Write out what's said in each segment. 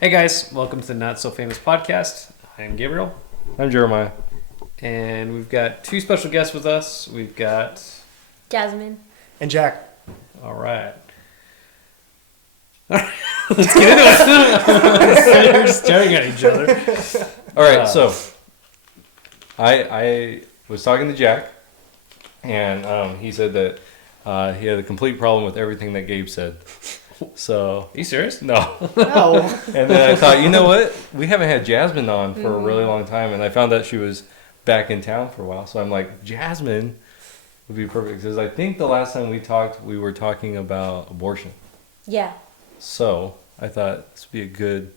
Hey guys, welcome to the Not So Famous podcast. I'm Gabriel. I'm Jeremiah. And we've got two special guests with us. We've got Jasmine and Jack. All right. Let's get into it. We're staring at each other. All right, so I was talking to Jack, and he said that he had a complete problem with everything that Gabe said. So, Are you serious? no. No. And then I thought, you know what? We haven't had Jasmine on for a really long time, and I found out she was back in town for a while. So I'm like, Jasmine would be perfect, because I think the last time we talked, we were talking about abortion. Yeah. So I thought this would be a good...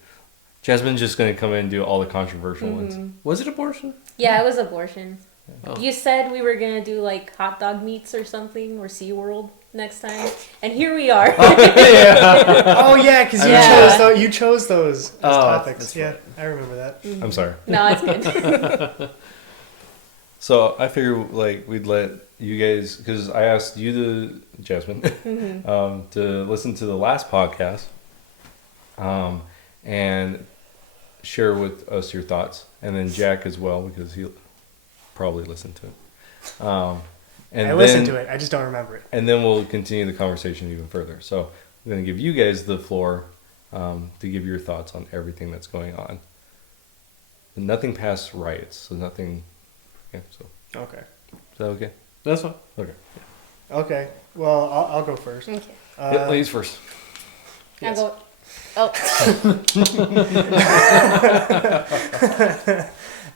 Jasmine's just going to come in and do all the controversial ones. Was it abortion? Yeah, it was abortion. Oh. You said we were going to do like hot dog meats or something, or SeaWorld next time. And here we are. Oh yeah, because Yeah. you chose those as Oh, topics. that's Yeah, I remember that. I'm sorry. No, it's good. So I figured like we'd let you guys, because I asked you, Jasmine, to listen to the last podcast, and share with us your thoughts, and then Jack as well, because he probably listened to it. And I listened to it. I just don't remember it. And then we'll continue the conversation even further. So I'm going to give you guys the floor to give your thoughts on everything that's going on. And nothing past riots, so nothing. Yeah. So Okay. is that okay? That's fine. Okay. Okay. Well, I'll go first. Okay. Ladies first. Yes. I'll go.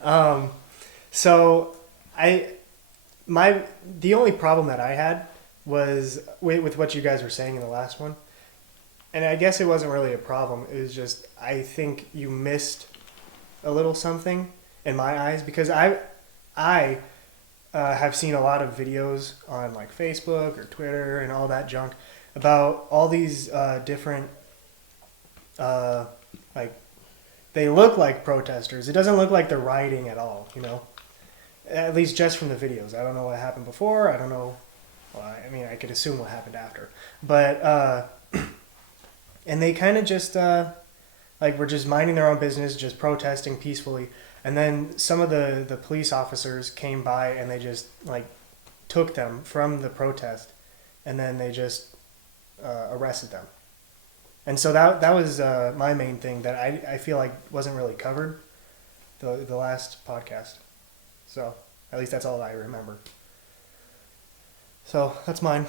Oh. So the only problem that I had was with what you guys were saying in the last one, and I guess it wasn't really a problem. It was just I think you missed a little something in my eyes, because I have seen a lot of videos on like Facebook or Twitter and all that junk about all these different like they look like protesters. It doesn't look like they're rioting at all, you know. At least just from the videos. I don't know what happened before. I don't know. Well, I mean, I could assume what happened after. But and they kind of just like were just minding their own business, just protesting peacefully. And then some of the police officers came by and they just like took them from the protest, and then they just arrested them. And so that was my main thing that I feel like wasn't really covered the last podcast. So at least that's all I remember. So that's mine.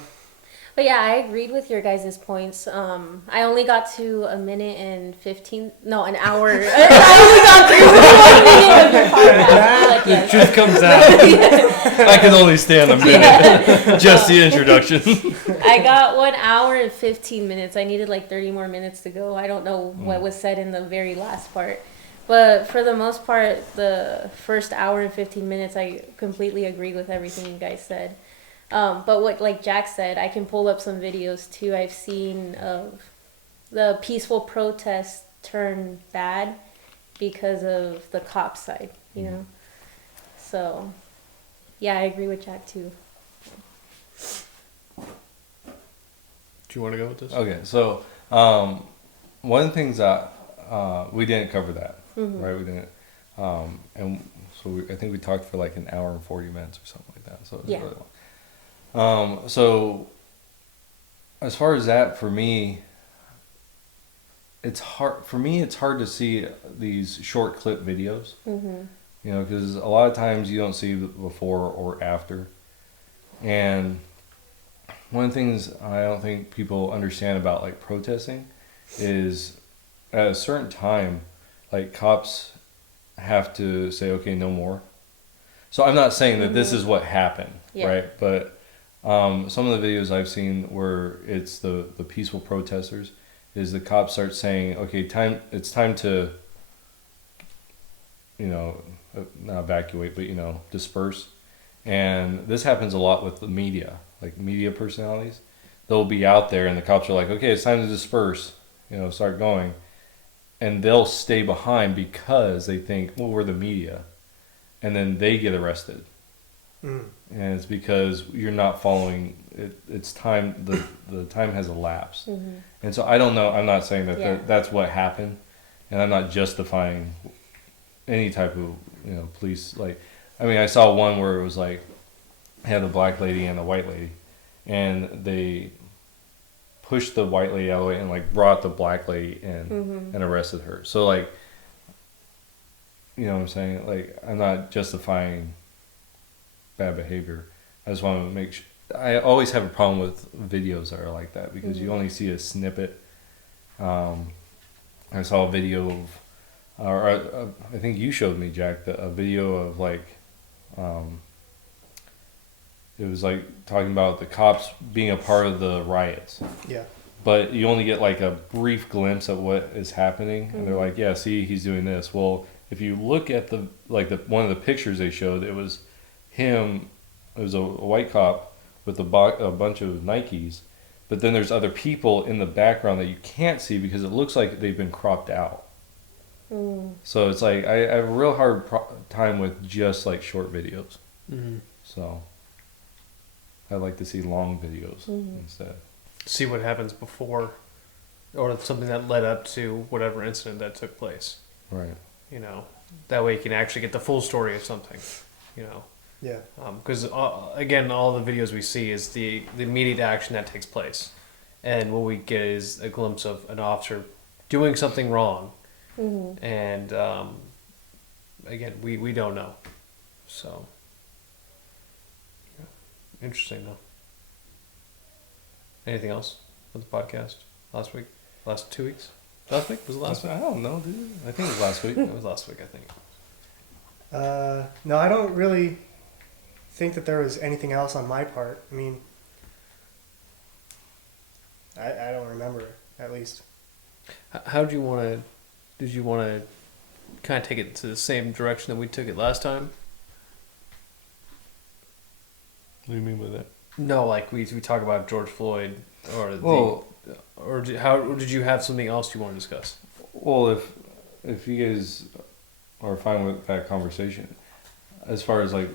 But yeah, I agreed with your guys' points. I only got to an hour. I only got through 1 minute of your podcast. Like, yes. Truth comes out. I can only stand a minute. Just the introduction. I got 1 hour and 15 minutes. I needed like 30 more minutes to go. I don't know what was said in the very last part. But for the most part, the first hour and 15 minutes, I completely agree with everything you guys said. But what, like Jack said, I can pull up some videos too I've seen of the peaceful protests turn bad because of the cop side, you know? So, yeah, I agree with Jack too. Do you want to go with this? Okay, so one of the things that we didn't cover that, right? We didn't, and so I think we talked for like an hour and 40 minutes or something like that. So it was really long. So as far as that, for me, it's hard. For me, it's hard to see these short clip videos. You know, because a lot of times you don't see before or after, and one of the things I don't think people understand about like protesting is at a certain time, like cops have to say, okay, no more. So I'm not saying that this is what happened, right? But some of the videos I've seen where it's the peaceful protesters is the cops start saying, okay, it's time to, you know, not evacuate, but, you know, disperse. And this happens a lot with the media, like media personalities. They'll be out there and the cops are like, okay, it's time to disperse, you know, start going. And they'll stay behind because they think, well, we're the media. And then they get arrested. And it's because you're not following it. It's time, the time has elapsed. And so I don't know, I'm not saying that that's what happened. and I'm not justifying any type of police. Like, I mean, I saw one where it was like had a black lady and a white lady, and they pushed the white lady out of the way and like brought the black lady in and arrested her. So like, you know what I'm saying? Like, I'm not justifying bad behavior. I just want to make sure. I always have a problem with videos that are like that because you only see a snippet. I saw a video of, or I think you showed me, Jack, a video of like, it was like talking about the cops being a part of the riots. Yeah. But you only get like a brief glimpse of what is happening, and they're like, "Yeah, see, he's doing this." Well, if you look at the one of the pictures they showed, it was him. It was a white cop with a bunch of Nikes, but then there's other people in the background that you can't see because it looks like they've been cropped out. So it's like I have a real hard time with just like short videos. So I like to see long videos instead. See what happens before, or something that led up to whatever incident that took place. Right. You know, that way you can actually get the full story of something. You know. Yeah. Because again, all the videos we see is the immediate action that takes place, and what we get is a glimpse of an officer doing something wrong, and again, we don't know. So yeah. Interesting though. Anything else for the podcast last week? Last 2 weeks? Last week? Was it last week? I don't know, dude. I think it was last week. It was last week, I think. No, I don't really think that there was anything else on my part. I mean, I don't remember, at least. How did you want to? Did you want to kind of take it to the same direction that we took it last time? What do you mean by that? No, like we talk about George Floyd, or how did you have something else you want to discuss? Well, if you guys are fine with that conversation, as far as like,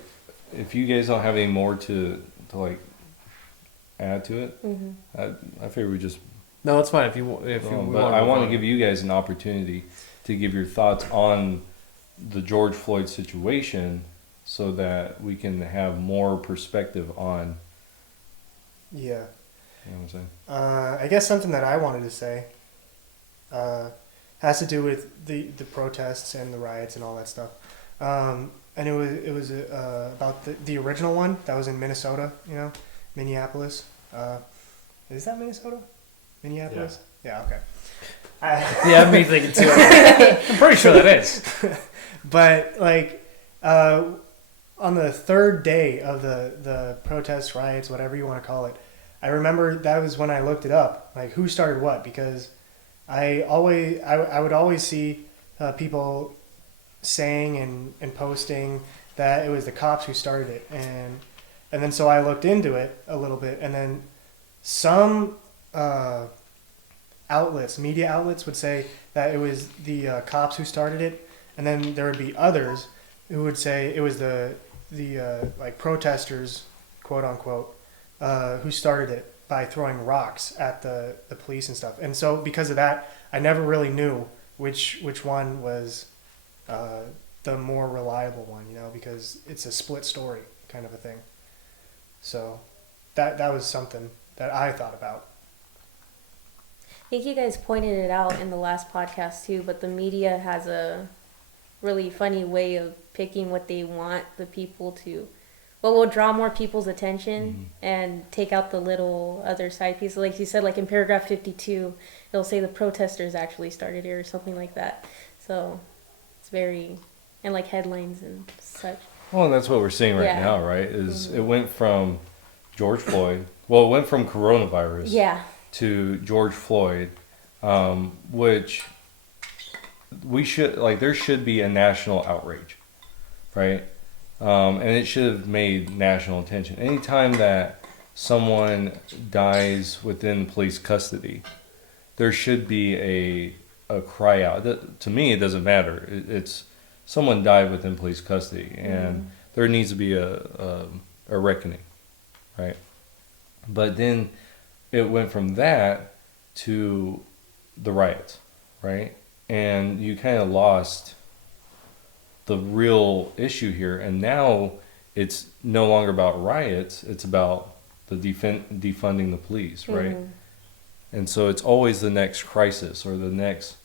if you guys don't have any more to like add to it, I figure we just. No, it's fine if you but I want to give you guys an opportunity to give your thoughts on the George Floyd situation, so that we can have more perspective on. Yeah. You know what I'm saying? I guess something that I wanted to say has to do with the protests and the riots and all that stuff. And it was about the original one that was in Minnesota, Minneapolis. Is that Minnesota? Minneapolis? Yeah, okay. Yeah, me thinking too. I'm pretty sure that is. But like on the third day of the protests, riots, whatever you want to call it, I remember that was when I looked it up, like who started what, because I would always see people saying and posting that it was the cops who started it, and then so I looked into it a little bit, and then some media outlets would say that it was the cops who started it, and then there would be others who would say it was the like protesters, quote unquote, who started it by throwing rocks at the police and stuff. And so because of that, I never really knew which one was the more reliable one, because it's a split story kind of a thing. So that was something that I thought about. I think you guys pointed it out in the last podcast too, but the media has a really funny way of picking what they want the people to, what will draw more people's attention and take out the little other side pieces. Like you said, like in paragraph 52, it'll say the protesters actually started it or something like that. So it's very, and like headlines and such. Well, and that's what we're seeing right now, right? Is it went from George Floyd, well, it went from coronavirus to George Floyd, which we should, like, there should be a national outrage, right? And it should have made national attention. Anytime that someone dies within police custody, there should be a cry out. To me, it doesn't matter. It's someone died within police custody, and there needs to be a reckoning, right? But then it went from that to the riots, right? and you kind of lost the real issue here. And now it's no longer about riots, it's about the defunding the police, right? And so it's always the next crisis or the next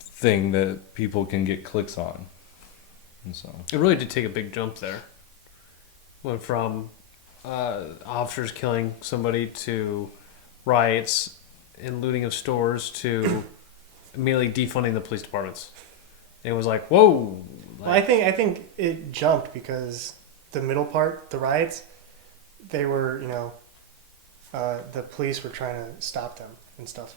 thing that people can get clicks on. And so it really did take a big jump there. Went from officers killing somebody to riots and looting of stores to immediately defunding the police departments. It was like, whoa. Well, I think it jumped because the middle part, the riots, they were, the police were trying to stop them and stuff.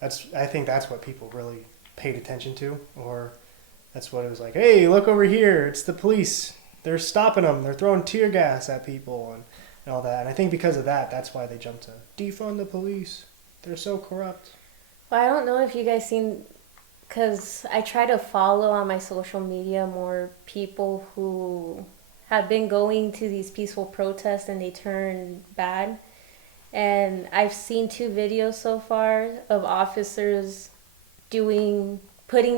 And I think that's what people really paid attention to, or that's what it was like. Hey, look over here! It's the police. They're stopping them. They're throwing tear gas at people and all that. And I think because of that, that's why they jumped to defund the police. They're so corrupt. Well, I don't know if you guys seen, because I try to follow on my social media more people who have been going to these peaceful protests and they turn bad. And I've seen 2 videos so far of officers putting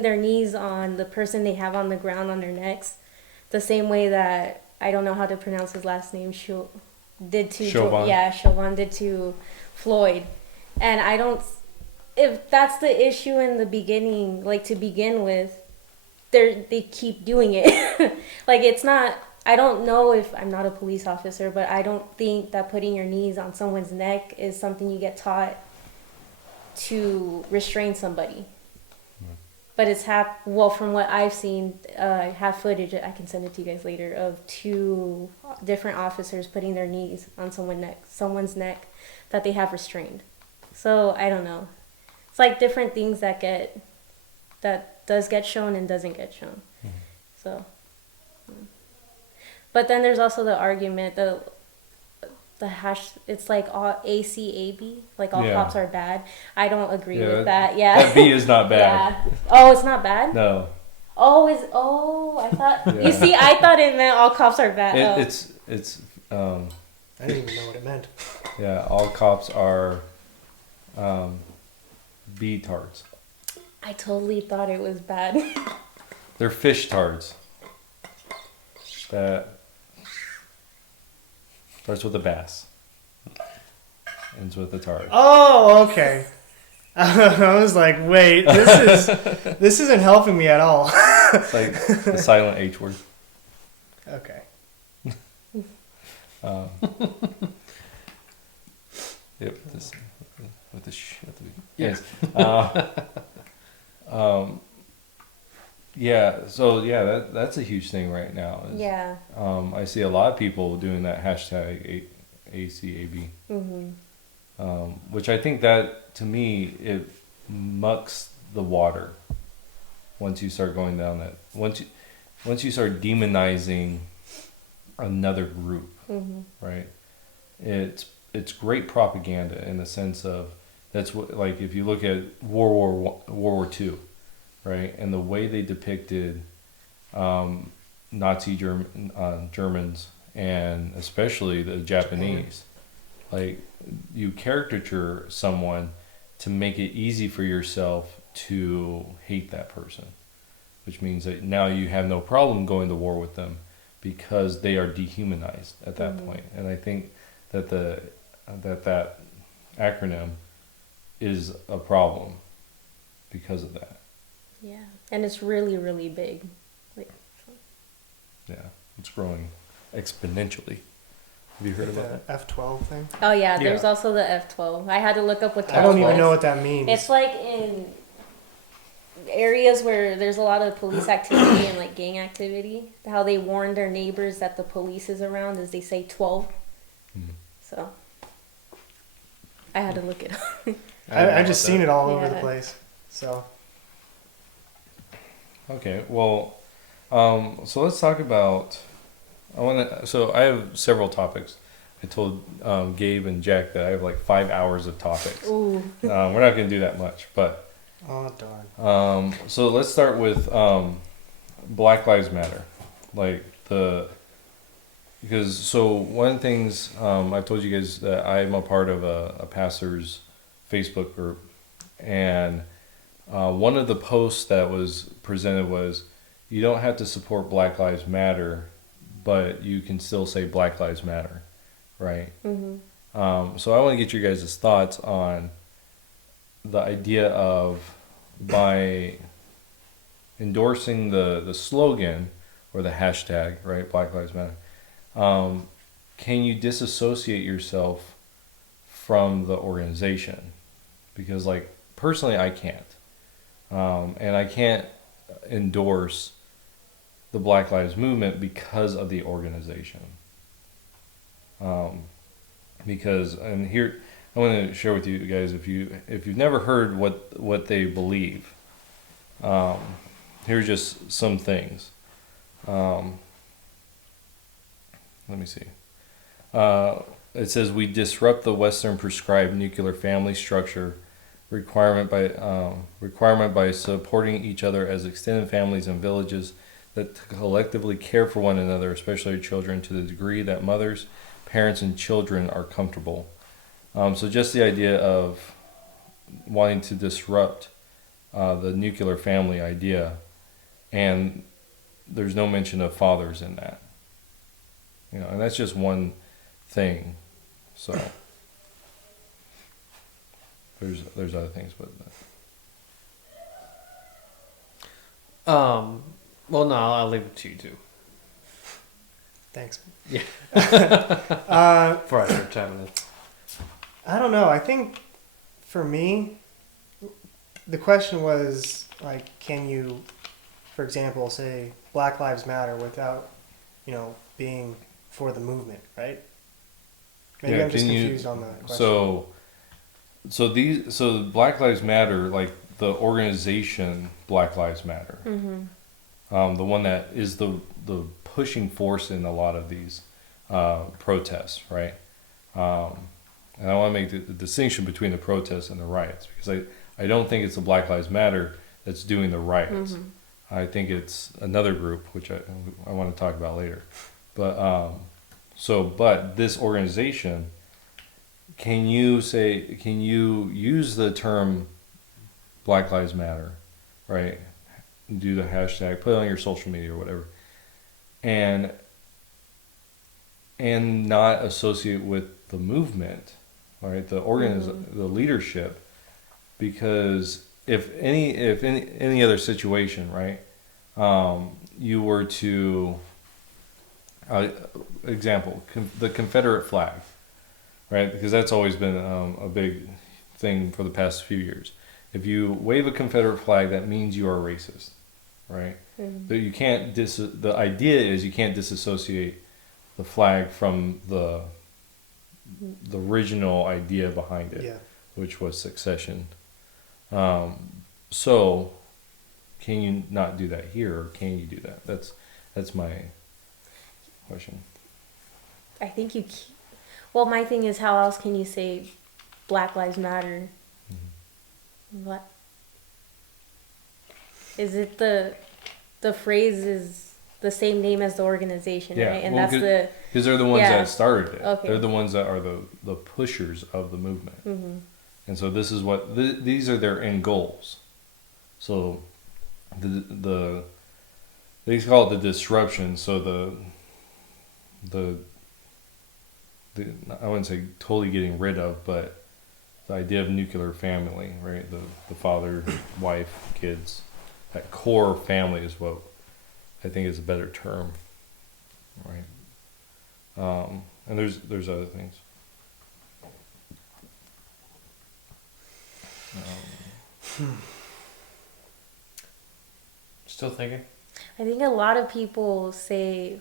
their knees on the person they have on the ground on their necks, the same way that, I don't know how to pronounce his last name, Chauvin did to Floyd. And I don't, if that's the issue in the beginning, like to begin with, they keep doing it. Like it's not, I don't know if, I'm not a police officer, but I don't think that putting your knees on someone's neck is something you get taught to restrain somebody. But it's from what I've seen, I have footage, I can send it to you guys later, of 2 different officers putting their knees on someone's neck that they have restrained. So I don't know. It's like different things that does get shown and doesn't get shown. So, but then there's also the argument, the hash, it's like all ACAB, like all cops are bad. I don't agree with that. Yeah. That B is not bad. Yeah. Oh, it's not bad? No. I thought, you see, I thought it meant all cops are bad. It's I didn't even know what it meant. yeah, all cops are B-tards. I totally thought it was bad. They're fish tards. That starts with a bass. Ends with a tard. Oh, okay. I was like, wait, this isn't helping me at all. It's like the silent H word. Okay. Yep. With the Yeah. Yeah. So yeah, that's a huge thing right now. Yeah. I see a lot of people doing that hashtag ACAB, which I think that to me it mucks the water. Once you start going down that, once you start demonizing another group, right? It's great propaganda in the sense of that's what, like if you look at World War II, right, and the way they depicted Nazi Germans and especially the Japanese, like you caricature someone to make it easy for yourself to hate that person, which means that now you have no problem going to war with them because they are dehumanized at that point. And I think that that acronym is a problem because of that. Yeah, and it's really, really big. Yeah, it's growing exponentially. Have you heard about that? F-12 thing? Oh yeah, there's also the F-12. I had to look up what 12 I don't even was. know what that means. It's like in areas where there's a lot of police activity and like gang activity, how they warn their neighbors that the police is around is they say 12. So I had to look it up. I just seen it all over the Yeah. place. So Okay, well, so let's talk about. So I have several topics. I told Gabe and Jack that I have like 5 hours of topics. Ooh. We're not going to do that much, but oh darn. so let's start with Black Lives Matter, because so one of the things I've told you guys that I'm a part of a pastor's Facebook group, and one of the posts that was presented was, you don't have to support Black Lives Matter, but you can still say Black Lives Matter, right? So I want to get your guys' thoughts on the idea of, by endorsing the slogan or the hashtag, right, Black Lives Matter, can you disassociate yourself from the organization? Because, like, personally, I can't. And I can't endorse the Black Lives Movement because of the organization. Because, and here, I want to share with you guys, if you've never heard what they believe, here's just some things. Let me see. It says, we disrupt the Western prescribed nuclear family structure requirement by supporting each other as extended families and villages that collectively care for one another, especially children, to the degree that mothers, parents, and children are comfortable. So just the idea of wanting to disrupt the nuclear family idea, and there's no mention of fathers in that. You know, and that's just one thing. So there's other things, but well, no, I'll leave it to you too. Thanks. Yeah. For our 10 minutes. I don't know. I think for me, the question was, like, can you, for example, say Black Lives Matter without, being for the movement, right? Maybe I'm just confused on the question. So Black Lives Matter, like the organization Black Lives Matter, the one that is the pushing force in a lot of these protests, right? And I want to make the distinction between the protests and the riots, because I don't think it's the Black Lives Matter that's doing the riots. I think it's another group, which I want to talk about later. But but this organization, can you use the term Black Lives Matter, right? Do the hashtag, put it on your social media or whatever, and not associate with the movement, right? The the leadership, because if any other situation, right? You were to example, the Confederate flag, right? Because that's always been a big thing for the past few years. If you wave a Confederate flag, that means you are racist, right? But you can't the idea is you can't disassociate the flag from the original idea behind it, which was secession. So can you not do that here, or can you do that? That's my question. I think you. Well, my thing is, how else can you say Black Lives Matter? What is it? The phrase is the same name as the organization, right? And that's because they're the ones that started it. Okay. They're the ones that are the pushers of the movement, and so this is what these are their end goals. So they call it the disruption. So the I wouldn't say totally getting rid of, but the idea of nuclear family, right? The father, wife, kids, that core family is what I think is a better term, right? And there's other things. Still thinking? I think a lot of people say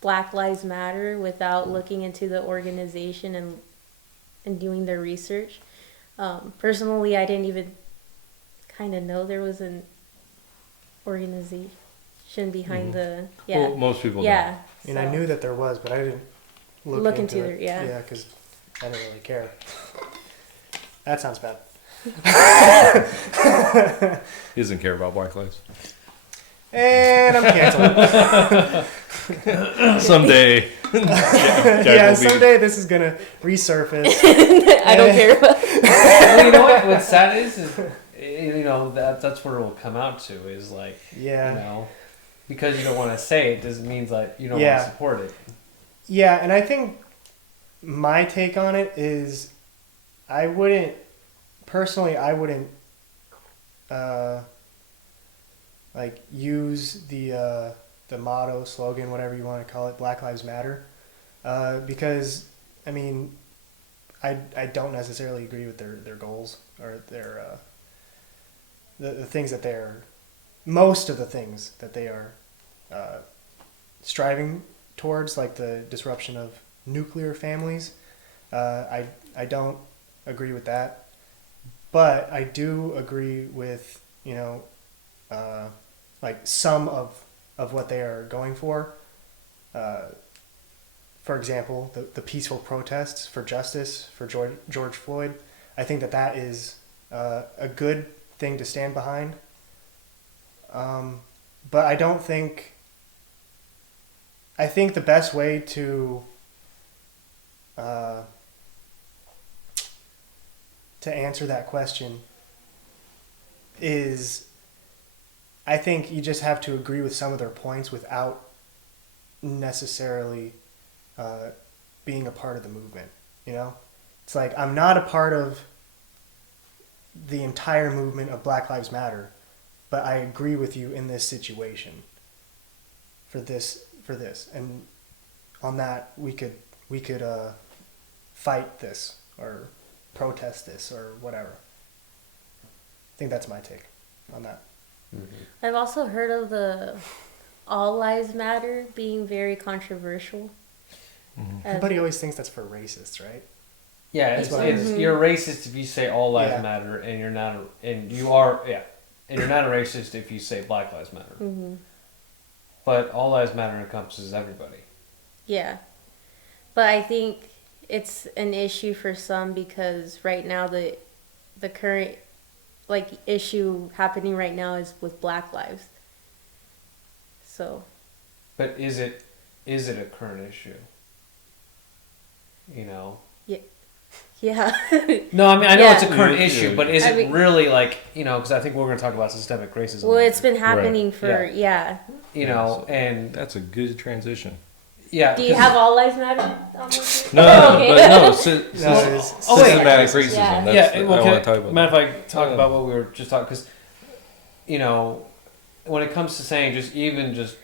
Black Lives Matter without looking into the organization and doing their research. Personally, I didn't even kind of know there was an organization behind the Well, most people don't. And I knew that there was, but I didn't look into it. Yeah, because I didn't really care. That sounds bad. He doesn't care about Black lives. And I'm canceled. Someday. Jack someday this is gonna resurface. I don't care about. Well, you know what's sad is that's where it'll come out to is like, Yeah. because you don't want to say it doesn't mean that you don't want Yeah. to support it. Yeah, and I think my take on it is I wouldn't like use the motto, slogan, whatever you want to call it, Black Lives Matter, because I mean I don't necessarily agree with their goals or their the things that most of the things that they are striving towards, like the disruption of nuclear families. I don't agree with that, but I do agree with like some of what they are going for. For example, the peaceful protests for justice for George Floyd. I think that is a good thing to stand behind. But I don't think. I think the best way to answer that question is, I think you just have to agree with some of their points without necessarily being a part of the movement. It's like, I'm not a part of the entire movement of Black Lives Matter, but I agree with you in this situation for this, and on that we could fight this or protest this or whatever. I think that's my take on that. Mm-hmm. I've also heard of the All Lives Matter being very controversial. Mm-hmm. Everybody always thinks that's for racists, right? Yeah, you're a racist if you say all lives matter, and you're not a racist if you say Black Lives Matter. Mm-hmm. But all lives matter encompasses everybody. Yeah, but I think it's an issue for some because right now the current issue happening right now is with Black lives. So. But is it a current issue? Yeah. No, I mean, I know it's a current issue, but is it really because I think we're going to talk about systemic racism. Well, it's been happening for, and... That's a good transition. Yeah. Do you have All Lives Matter? No, systematic racism. Yeah. That's what I want to talk about. Mind if I talk about what we were just talking? Because, when it comes to saying just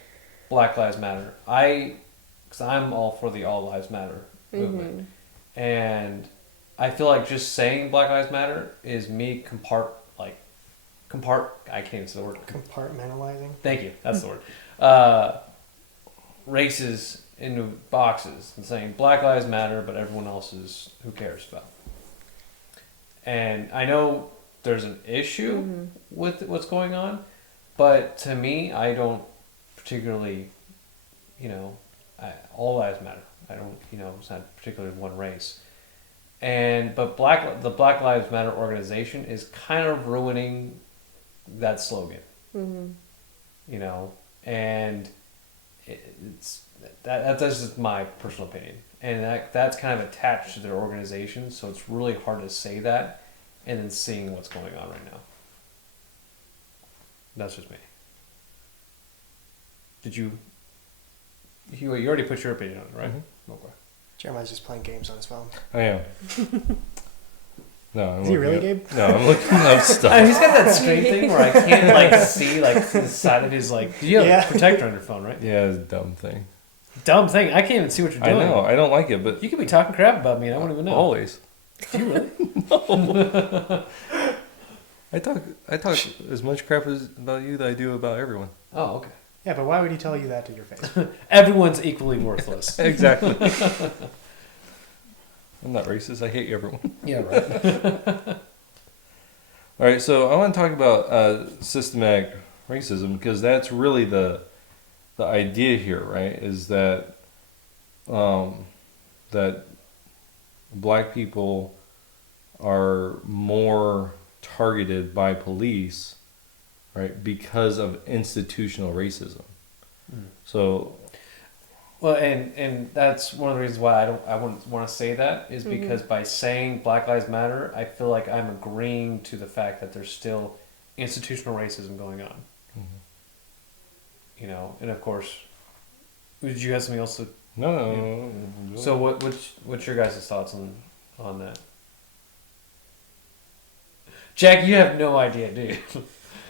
Black Lives Matter, because I'm all for the All Lives Matter movement. Mm-hmm. And I feel like just saying Black Lives Matter is me I can't even say the word. Compartmentalizing. Thank you. That's the word. Races into boxes and saying Black Lives Matter, but everyone else's who cares about. And I know there's an issue with what's going on, but to me, I don't particularly, all lives matter. I don't, it's not particularly one race. But the Black Lives Matter organization is kind of ruining that slogan. Mm-hmm. And that's just my personal opinion. And that's kind of attached to their organization, so it's really hard to say that and then seeing what's going on right now. That's just me. Did you already put your opinion on it, right? Mm-hmm. Okay. Jeremiah's just playing games on his phone. I am. No, Is he really, Gabe? No, I'm looking up stuff. He's got that screen thing where I can't see the side of his you have a protector on your phone, right? Yeah, it's a dumb thing. Dumb thing. I can't even see what you're doing. I know. I don't like it, but you could be talking crap about me and I won't even know. Always. Do you really? No. I talk as much crap about you that I do about everyone. Oh, okay. Yeah, but why would he tell you that to your face? Everyone's equally worthless. Exactly. I'm not racist. I hate everyone. Yeah, right. All right, so I want to talk about systematic racism because that's really the idea here, right? Is that that black people are more targeted by police, right, because of institutional racism. So, well, and that's one of the reasons why I wouldn't want to say that is because by saying Black Lives Matter, I feel like I'm agreeing to the fact that there's still institutional racism going on. You know, and of course, did you have something else to? No. So what's your guys' thoughts on that? Jack, you have no idea, do you?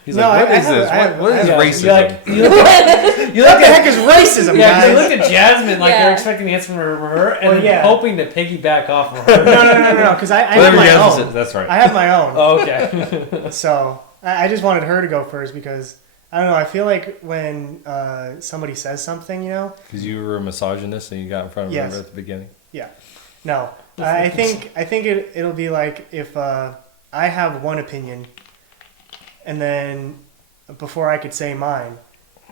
He's like, what is this? What is racism? You looked What the heck is racism, Yeah, 'cause you guys? looked at Jasmine like Yeah. you're expecting the answer from her, and Well, yeah. hoping to piggyback off of her. No, because I have Whatever my Jasmine own. said, that's right. I have my own. Oh, okay. So I just wanted her to go first because I don't know. I feel like when somebody says something, you know. Because you were a misogynist and you got in front of Yes. her at the beginning. Yeah. No. I think it'll be like if I have one opinion, and then before I could say mine,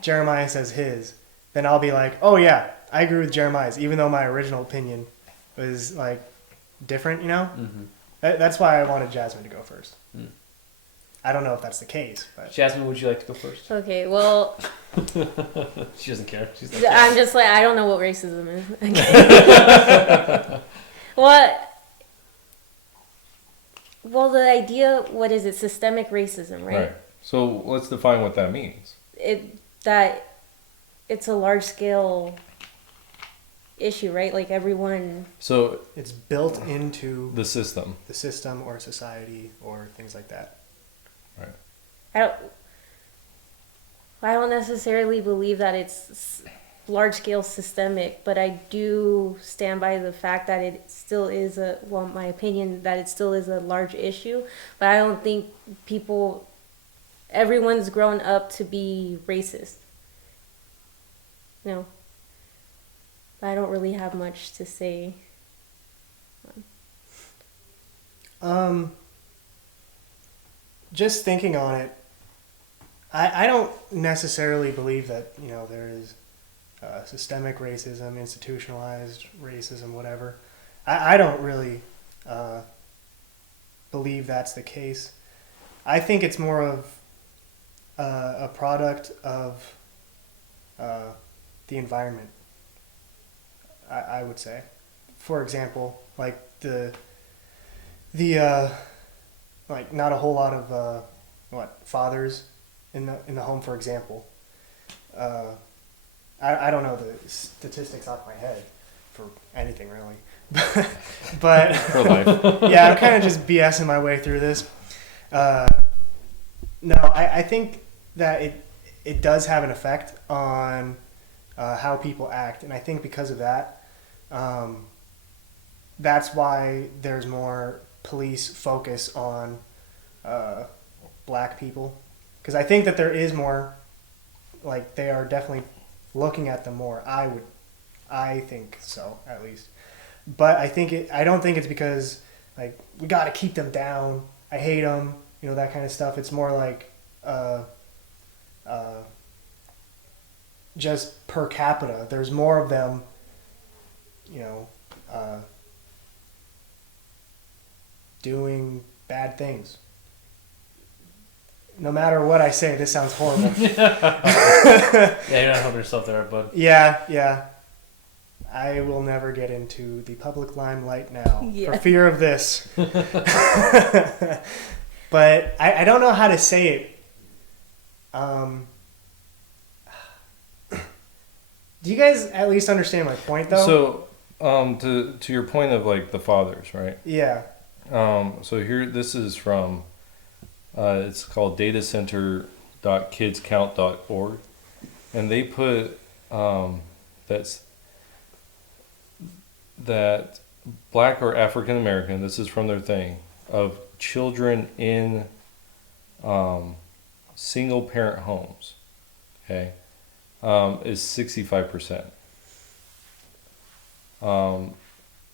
Jeremiah says his. Then I'll be like, oh yeah, I agree with Jeremiah's, even though my original opinion was like different. You know. Mm-hmm. That's why I wanted Jasmine to go first. I don't know if that's the case, but Jasmine, would you like to go first? Okay, well, She doesn't care. She's like, I'm just like, I don't know what racism is. Okay. Well, the idea, what is it? Systemic racism, right? So let's define what that means. That it's a large scale issue, right? Like everyone. So it's built into the system. the system or society or things like that. I don't necessarily believe that it's large scale systemic, but I do stand by the fact that it still is my opinion that it still is a large issue. But I don't think everyone's grown up to be racist. No. I don't really have much to say. Just thinking on it, I don't necessarily believe that, you know, there is systemic racism, institutionalized racism, whatever. I don't really believe that's the case. I think it's more of a product of the environment, I would say. For example, like the like not a whole lot of fathers in the home, for example. I don't know the statistics off my head for anything really, but For life. yeah, I'm kind of just BSing my way through this. No, I think that it does have an effect on how people act, and I think because of that, that's why there's more police focus on black people, because I think that there is more, like they are definitely looking at them more. I think so, at least. But I don't think it's because like we got to keep them down. I hate them, you know, that kind of stuff. It's more like just per capita, there's more of them, you know, doing bad things. No matter what I say, this sounds horrible. yeah, you're not helping yourself there, bud. Yeah. I will never get into the public limelight now for fear of this. But I don't know how to say it. Do you guys at least understand my point, though? So, to your point of like the fathers, right? Yeah. So here, this is from, it's called datacenter.kidscount.org, and they put that black or African American, this is from their thing, of children in single parent homes, okay, is 65%.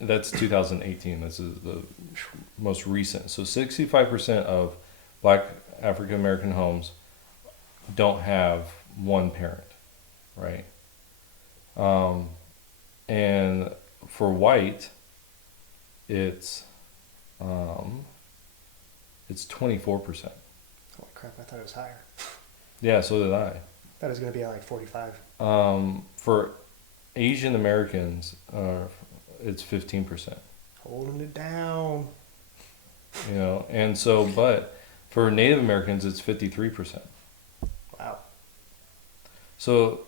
That's 2018. This is the most recent. So 65% of black African American homes don't have one parent, right? And for white, it's 24%. Holy crap! I thought it was higher. Yeah, so did I. I thought it was going to be at like 45. For Asian Americans, it's 15%. Holding it down. You know, and so, but For Native Americans, it's 53%. Wow. So,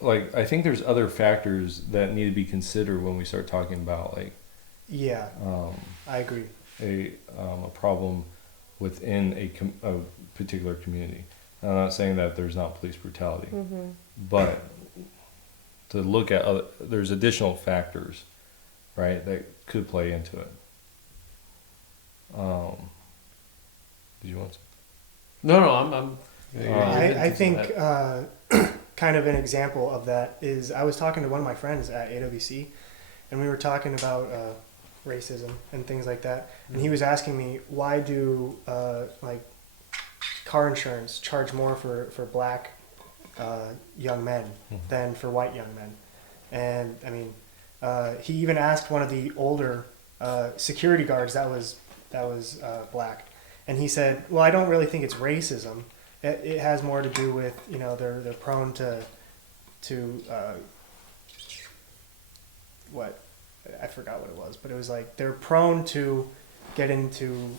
like, I think there's other factors that need to be considered when we start talking about, like, Yeah, I agree. a problem within a particular community. I'm not saying that there's not police brutality, but to look at there's additional factors, right, that could play into it. Did you want to? No, I'm. I think kind of an example of that is I was talking to one of my friends at AWC, and we were talking about racism and things like that. And he was asking me, why do like car insurance charge more for black young men than for white young men? And I mean, he even asked one of the older security guards that was black, and he said, "Well, I don't really think it's racism. It has more to do with, you know, they're prone to what, I forgot what it was, but it was like they're prone to get into,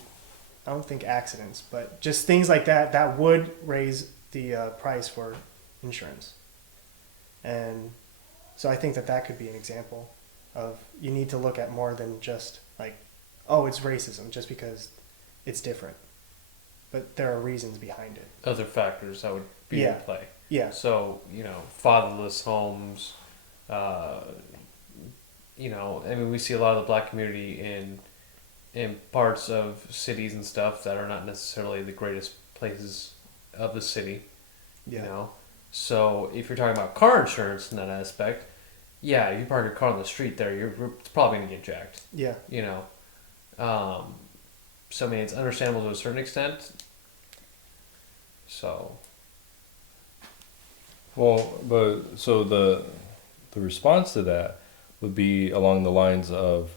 I don't think accidents, but just things like that that would raise the price for insurance." And so I think that could be an example of, you need to look at more than just like, oh, it's racism just because it's different, but there are reasons behind it. Other factors that would be in play. Yeah. So, you know, fatherless homes, you know, I mean, we see a lot of the black community in parts of cities and stuff that are not necessarily the greatest places of the city, Yeah. you know. So if you're talking about car insurance in that aspect, yeah, if you park your car on the street there, it's probably going to get jacked, Yeah. you know. So, I mean, it's understandable to a certain extent. So. Well, but so the response to that would be along the lines of,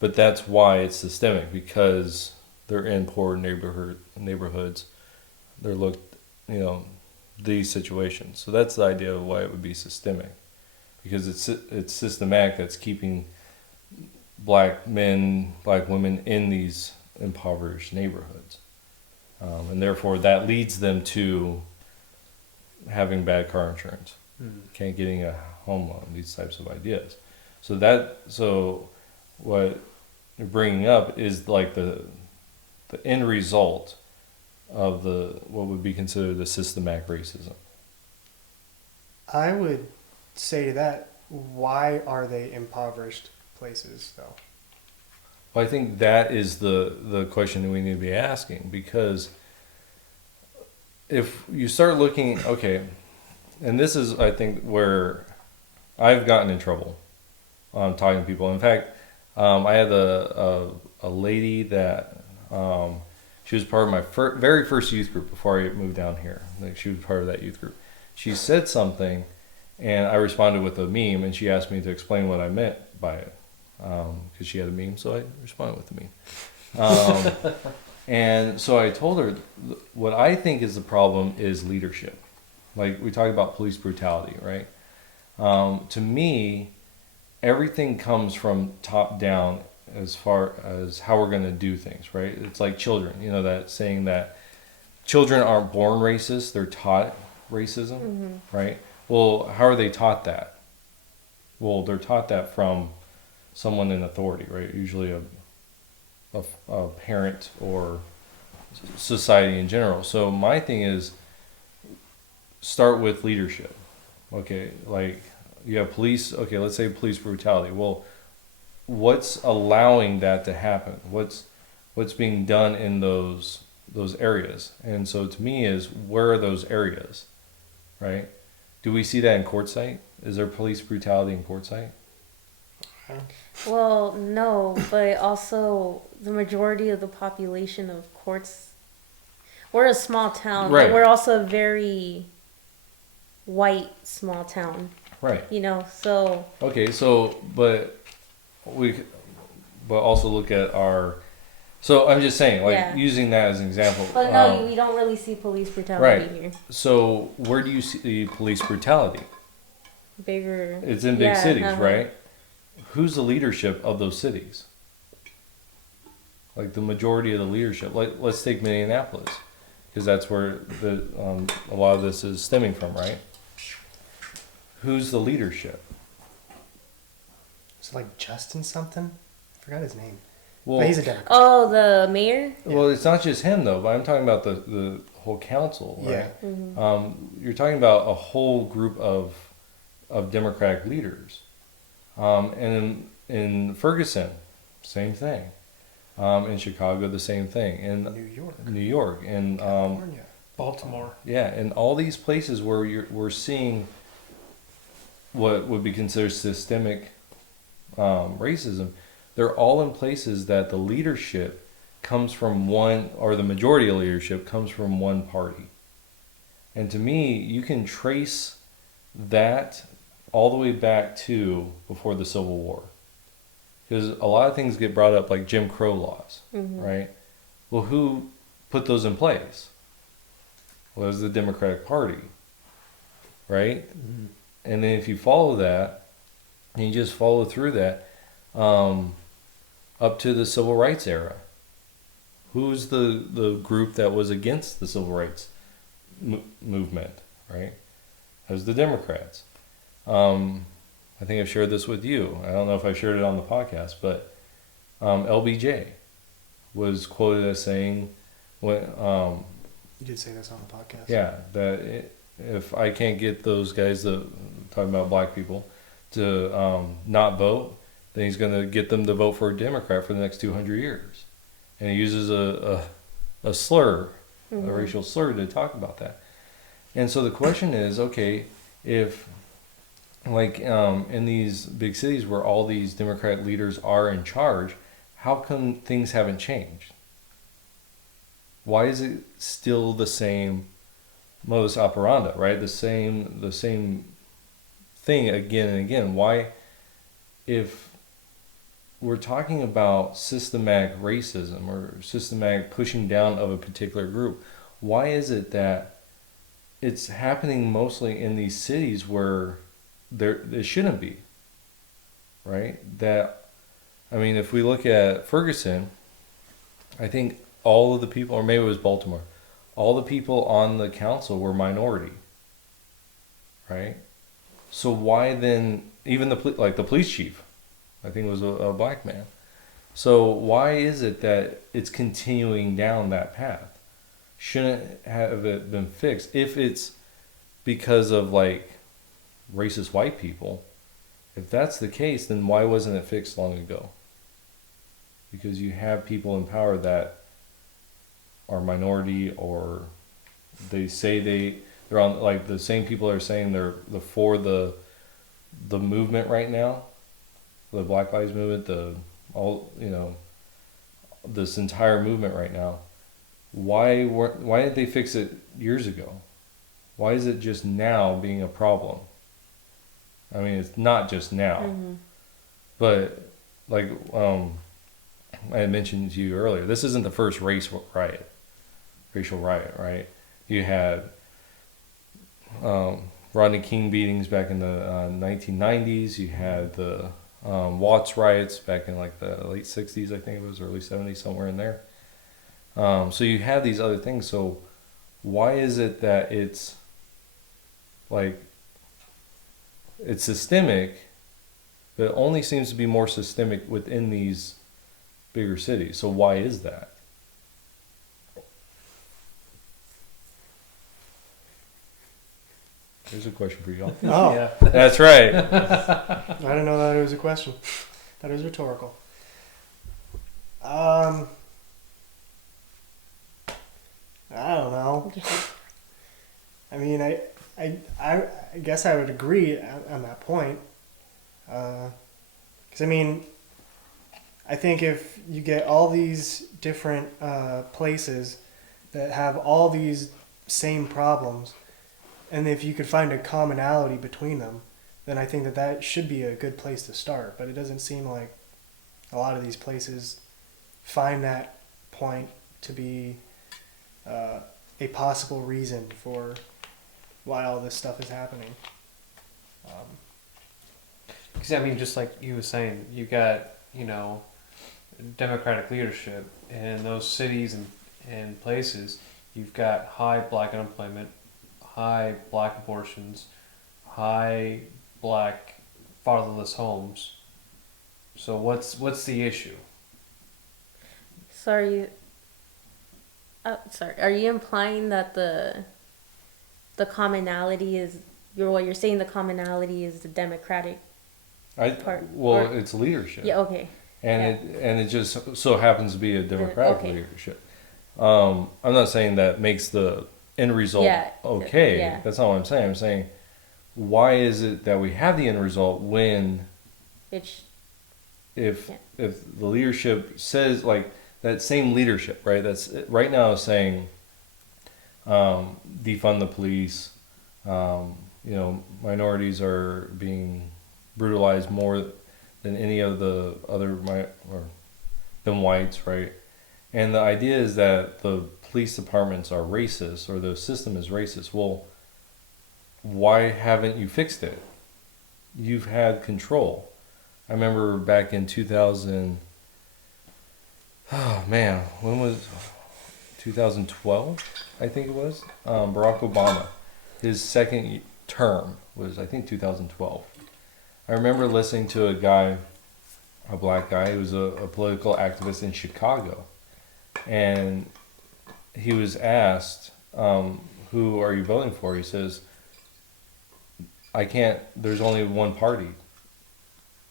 but that's why it's systemic, because they're in poor neighborhoods. They're looked, you know, these situations. So that's the idea of why it would be systemic, because it's systematic that's keeping black men, black women in these impoverished neighborhoods, and therefore that leads them to having bad car insurance, can't getting a home loan, these types of ideas. So what you're bringing up is like the end result of what would be considered the systematic racism. I would say to that, why are they impoverished places though? Well, I think that is the question that we need to be asking, because if you start looking, okay, and this is, I think, where I've gotten in trouble talking to people. In fact, I had a lady that she was part of my very first youth group before I moved down here. Like, she was part of that youth group. She said something, and I responded with a meme, and she asked me to explain what I meant by it, because she had a meme, so I responded with the meme. And so I told her, what I think is the problem is leadership. Like, we talked about police brutality, right? To me, everything comes from top down as far as how we're going to do things, right? It's like children, you know, that saying that children aren't born racist, they're taught racism, right? Well, how are they taught that? Well, they're taught that from someone in authority, right? Usually a parent or society in general. So my thing is, start with leadership. Okay, like you have police, okay, let's say police brutality. Well, what's allowing that to happen? What's being done in those areas? And so to me is, where are those areas, right? Do we see that in Quartzsite? Is there police brutality in Quartzsite? Well, no, but also the majority of the population of Quartz, we're a small town, right, but we're also a very white small town. Right. You know, so. Okay, so, but also look at so I'm just saying, like, using that as an example. But no, we don't really see police brutality here. So where do you see police brutality? Bigger. It's in big cities, right? Who's the leadership of those cities? like the majority of the leadership. Like, let's take Minneapolis, because that's where a lot of this is stemming from, right? Who's the leadership? It's like Justin something. I forgot his name. Well, But he's a Democrat. Oh, the mayor? well, it's not just him though, but I'm talking about the whole council, right? Yeah. You're talking about a whole group of Democratic leaders, and in Ferguson, same thing. In Chicago, the same thing. In New York, and California. Baltimore. yeah, and all these places where we're seeing what would be considered systemic racism, they're all in places that the leadership comes from one, or the majority of leadership comes from one party. And to me, you can trace that all the way back to before the Civil War. Because a lot of things get brought up, like Jim Crow laws, right? Well, who put those in place? Well, it was the Democratic Party, right? And then if you follow that, and you just follow through that, up to the Civil Rights era, who's the group that was against the Civil Rights movement, right? It was the Democrats. I think I've shared this with you. I don't know if I shared it on the podcast, but LBJ was quoted as saying, "When You did say this on the podcast. yeah, if I can't get those guys talking about black people to not vote, then he's going to get them to vote for a Democrat for the next 200 years." And he uses a slur, a racial slur, to talk about that. And so the question is, okay, if like in these big cities where all these Democratic leaders are in charge, how come things haven't changed? Why is it still the same modus operandi, right? The same thing again and again. Why, if we're talking about systematic racism or systematic pushing down of a particular group, why is it that it's happening mostly in these cities where it shouldn't be, right? That, I mean, if we look at Ferguson, I think all of the people, or maybe it was Baltimore, all the people on the council were minority, right? So why then, even the police chief, I think it was a black man. So why is it that it's continuing down that path? Shouldn't have it been fixed? If it's because of like racist white people, if that's the case, then why wasn't it fixed long ago? Because you have people in power that are minority, or they say they're on, like the same people are saying they're for the movement right now, the Black Lives Movement, this entire movement right now. Why didn't they fix it years ago? Why is it just now being a problem? I mean, it's not just now, but like I had mentioned to you earlier, this isn't the first racial riot, right? You had Rodney King beatings back in the 1990s. You had the Watts riots back in like the late 60s, I think it was, early 70s, somewhere in there. So you have these other things. So why is it that it's like, it's systemic, but it only seems to be more systemic within these bigger cities? So why is that? Here's a question for y'all. Oh, Yeah. That's right. I didn't know that it was a question. That is rhetorical. I don't know. I mean, I guess I would agree on that point. Because I mean, I think if you get all these different places that have all these same problems, and if you could find a commonality between them, then I think that should be a good place to start. But it doesn't seem like a lot of these places find that point to be a possible reason for why all this stuff is happening. Because I mean, just like you were saying, you got Democratic leadership, and in those cities and places, you've got high black unemployment, high black abortions, high black fatherless homes. So what's the issue? Sorry. Are you implying that the commonality is what you're saying? The commonality is the Democratic part. Well, it's leadership. Yeah. Okay. And it just so happens to be a Democratic Okay. leadership. I'm not saying that makes the end result okay. Yeah. That's not what I'm saying. I'm saying, why is it that we have the end result when It's if the leadership says, like, that same leadership, right? That's right now is saying, defund the police. Minorities are being brutalized more than any of the other than whites, right? And the idea is that the police departments are racist, or the system is racist. Well, why haven't you fixed it? You've had control. I remember back in 2000. Oh man, when was 2012? I think it was. Barack Obama, his second term was, I think, 2012. I remember listening to a black guy who was a political activist in Chicago, and he was asked, who are you voting for? He says, there's only one party,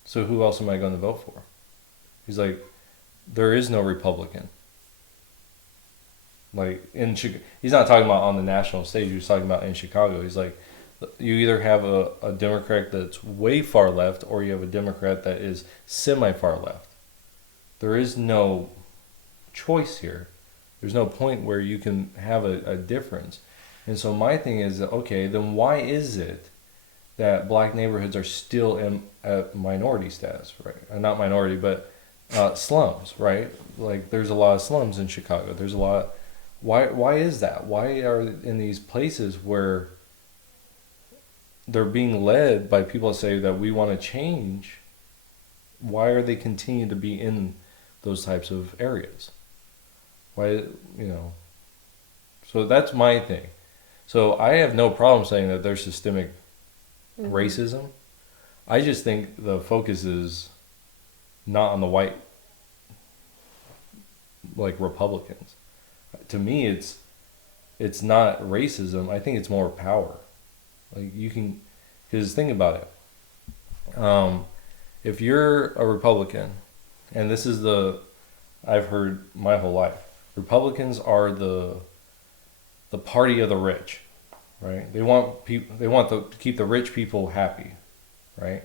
so who else am I going to vote for? He's like, there is no Republican. Like, in Chicago, he's not talking about on the national stage, he was talking about in Chicago. He's like, you either have a Democrat that's way far left, or you have a Democrat that is semi-far left. There is no choice here. There's no point where you can have a difference. And so my thing is, okay, then why is it that black neighborhoods are still in a minority status, right? Not minority, but slums, right? Like, there's a lot of slums in Chicago. There's a lot. Why is that? Why are in these places where they're being led by people that say that we want to change, why are they continue to be in those types of areas? Why, so that's my thing. So I have no problem saying that there's systemic racism. I just think the focus is not on the white, like, Republicans. To me, it's not racism. I think it's more power. Like, you can, because think about it. If you're a Republican, and this is I've heard my whole life, Republicans are the party of the rich, right? They want to keep the rich people happy, right?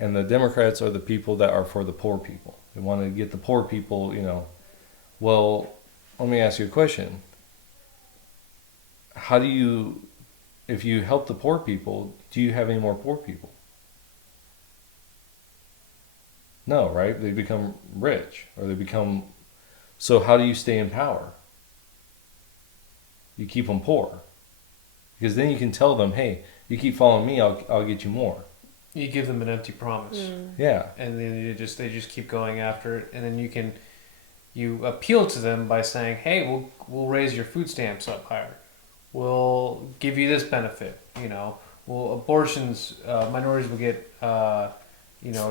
And the Democrats are the people that are for the poor people. They want to get the poor people, Well, let me ask you a question. If you help the poor people, do you have any more poor people? No, right? They become rich, so how do you stay in power? You keep them poor. Because then you can tell them, hey, you keep following me, I'll get you more. You give them an empty promise. Yeah. And then they just keep going after it, and then you appeal to them by saying, hey, we'll raise your food stamps up higher. We'll give you this benefit, Well, abortions, minorities will get,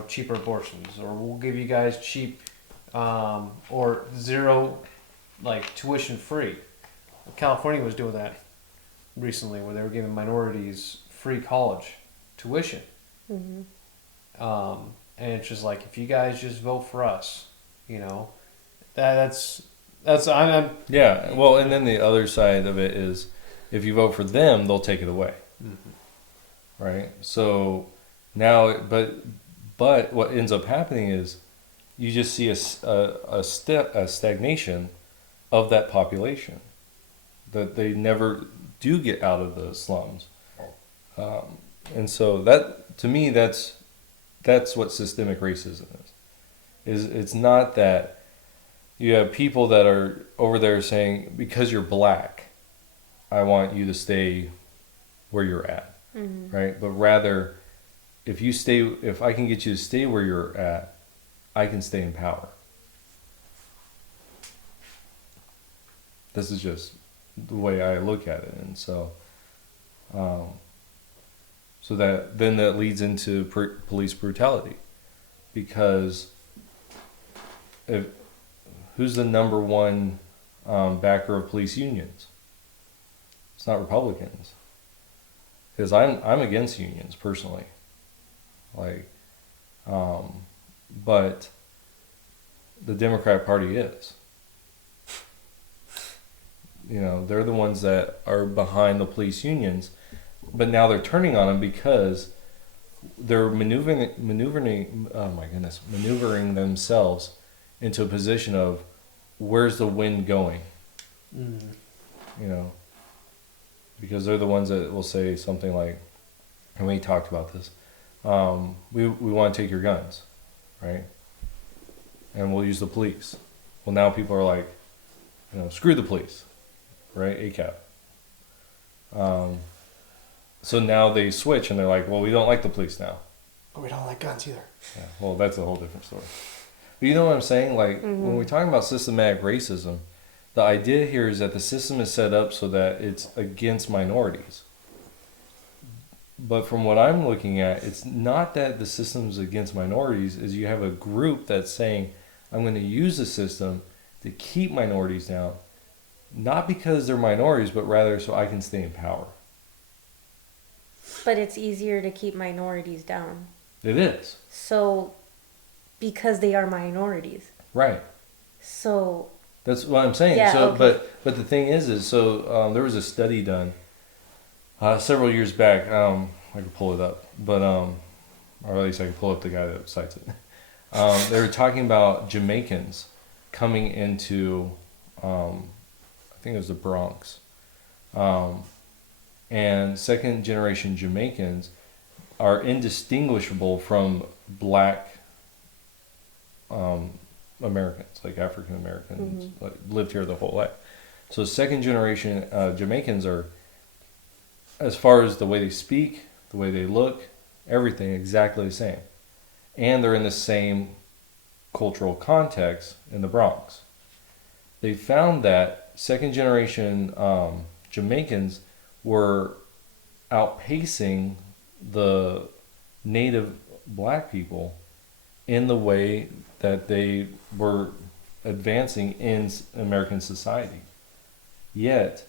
cheaper abortions, or we'll give you guys cheap, or zero, like, tuition free. California was doing that recently, where they were giving minorities free college tuition. And it's just like, if you guys just vote for us, that's I'm yeah. Well, and then the other side of it is, if you vote for them, they'll take it away, right? So now, but what ends up happening is you just see a stagnation of that population, that they never do get out of the slums, and so that, to me, that's what systemic racism is. It's not that you have people that are over there saying, because you're black, I want you to stay where you're at, right? But rather, if I can get you to stay where you're at, I can stay in power. This is just the way I look at it. And so, so that leads into police brutality, because who's the number one backer of police unions? It's not Republicans, because I'm against unions personally, but the Democrat Party is. They're the ones that are behind the police unions, but now they're turning on them because they're maneuvering themselves into a position of where's the wind going, because they're the ones that will say something like, and we talked about this, we want to take your guns, right? And we'll use the police. Well, now people are like, screw the police, right? ACAB. So now they switch and they're like, well, we don't like the police now. But we don't like guns either. Yeah, well, that's a whole different story. But you know what I'm saying? Like, when we're talking about systematic racism, the idea here is that the system is set up so that it's against minorities. But from what I'm looking at, it's not that the system's against minorities, is you have a group that's saying, I'm going to use the system to keep minorities down, not because they're minorities, but rather so I can stay in power. But it's easier to keep minorities down. It is. So, because they are minorities. Right. So. That's what I'm saying. Yeah, so, okay. but the thing is there was a study done several years back. I could pull it up, but or at least I could pull up the guy that cites it. They were talking about Jamaicans coming into, I think it was the Bronx, and second generation Jamaicans are indistinguishable from black Americans, like African Americans, like lived here the whole life. So second generation Jamaicans are, as far as the way they speak, the way they look, everything exactly the same. And they're in the same cultural context in the Bronx. They found that second generation Jamaicans were outpacing the native black people in the way that they were advancing in American society. Yet,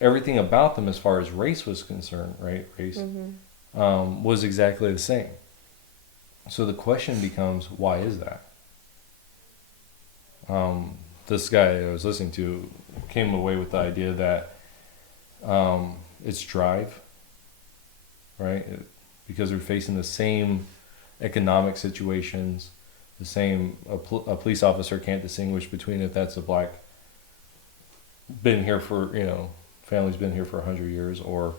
everything about them as far as race was concerned, right? Race, was exactly the same. So the question becomes, why is that? This guy I was listening to came away with the idea that it's drive, right? Because we're facing the same economic situations, the same, a police officer can't distinguish between if that's a black, been here for, family's been here for 100 years, or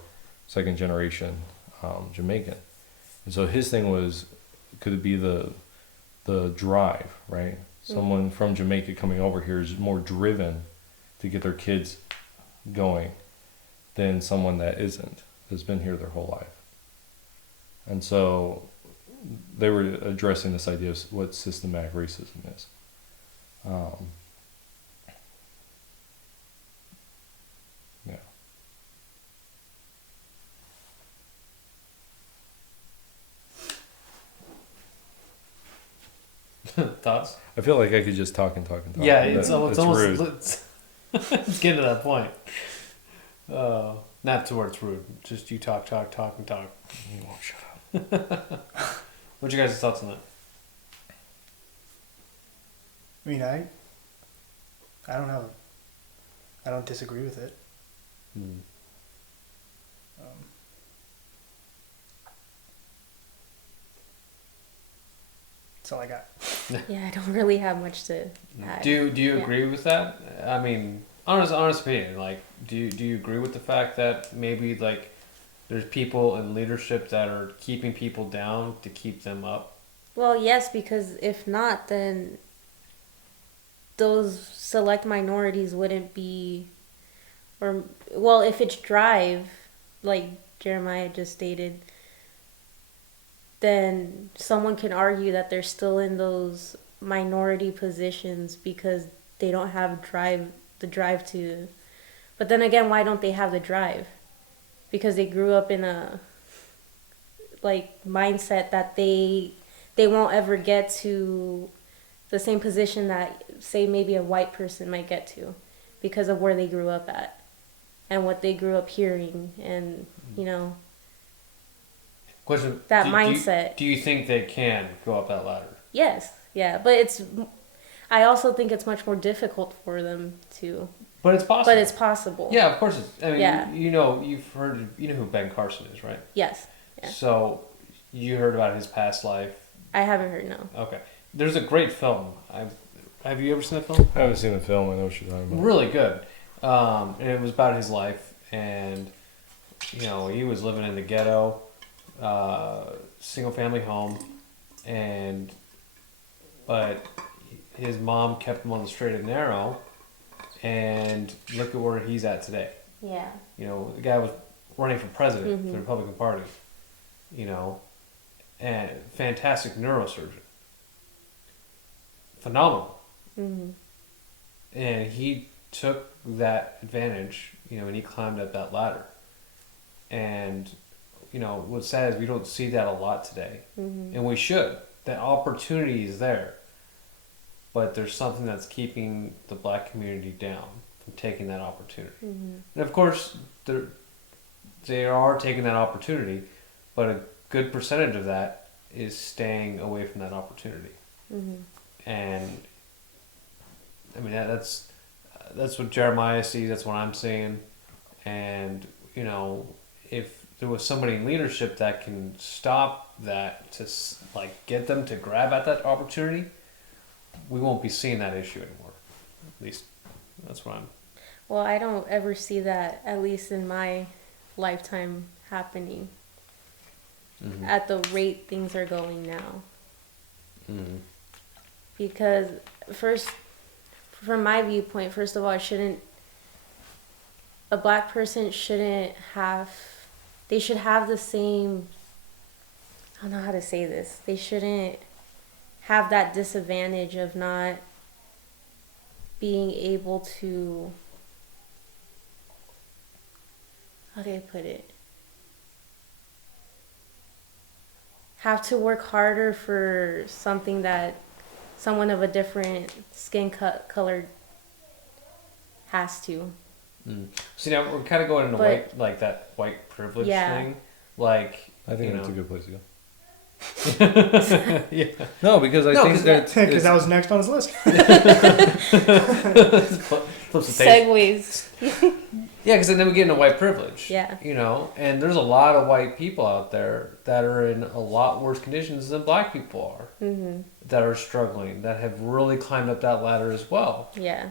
second generation Jamaican. And so his thing was, could it be the drive, right? Someone from Jamaica coming over here is more driven to get their kids going than someone that isn't, that's been here their whole life. And so they were addressing this idea of what systematic racism is. Yeah. Thoughts? I feel like I could just talk and talk and talk. Yeah, it's almost rude. it's getting to that point. Not to where it's rude. Just you talk, and talk. You won't shut up. What's your guys' thoughts on that? I mean, I don't disagree with it. That's all I got. Yeah, I don't really have much to add. Do you agree with that? I mean, honest opinion. Like, do you agree with the fact that maybe like there's people in leadership that are keeping people down to keep them up? Well, yes, because if not, then those select minorities wouldn't be, if it's drive, like Jeremiah just stated, then someone can argue that they're still in those minority positions because they don't have the drive to But then again, why don't they have the drive? Because they grew up in a like mindset that they won't ever get to the same position that, say, maybe a white person might get to because of where they grew up at and what they grew up hearing, and Question: that mindset. Do you think they can go up that ladder? Yes, yeah, but I also think it's much more difficult for them to. But it's possible. But it's possible. Yeah, of course. I mean, Yeah. you've heard, who Ben Carson is, right? Yes. Yeah. So, you heard about his past life. I haven't heard, no. Okay. There's a great film. Have you ever seen the film? I haven't seen the film. I know what you're talking about. Really good. And it was about his life, and he was living in the ghetto, single family home, but his mom kept him on the straight and narrow, and look at where he's at today. Yeah. The guy was running for president for the Republican Party, and fantastic neurosurgeon. Phenomenal. Mm-hmm. And he took that advantage, and he climbed up that ladder. And, what's sad is we don't see that a lot today. Mm-hmm. And we should. That opportunity is there. But there's something that's keeping the black community down from taking that opportunity. Mm-hmm. And of course, they are taking that opportunity, but a good percentage of that is staying away from that opportunity. Mm-hmm. And I mean that's what Jeremiah sees. That's what I'm seeing. And if there was somebody in leadership that can stop that, to get them to grab at that opportunity, we won't be seeing that issue anymore. At least that's what I'm. Well, I don't ever see that, at least in my lifetime, happening at the rate things are going now. Mm-hmm. Because from my viewpoint, first of all, a black person shouldn't have, they should have the same, I don't know how to say this, they shouldn't have that disadvantage of not being able to, how do I put it? Have to work harder for something that someone of a different skin color has to. See, now we're kind of going into that white privilege thing. I think that's a good place to go. Yeah. No, because I think because that was next on his list. Segues. Yeah, because then we get into white privilege. Yeah. And there's a lot of white people out there that are in a lot worse conditions than black people are. Mm-hmm. That are struggling, that have really climbed up that ladder as well. Yeah.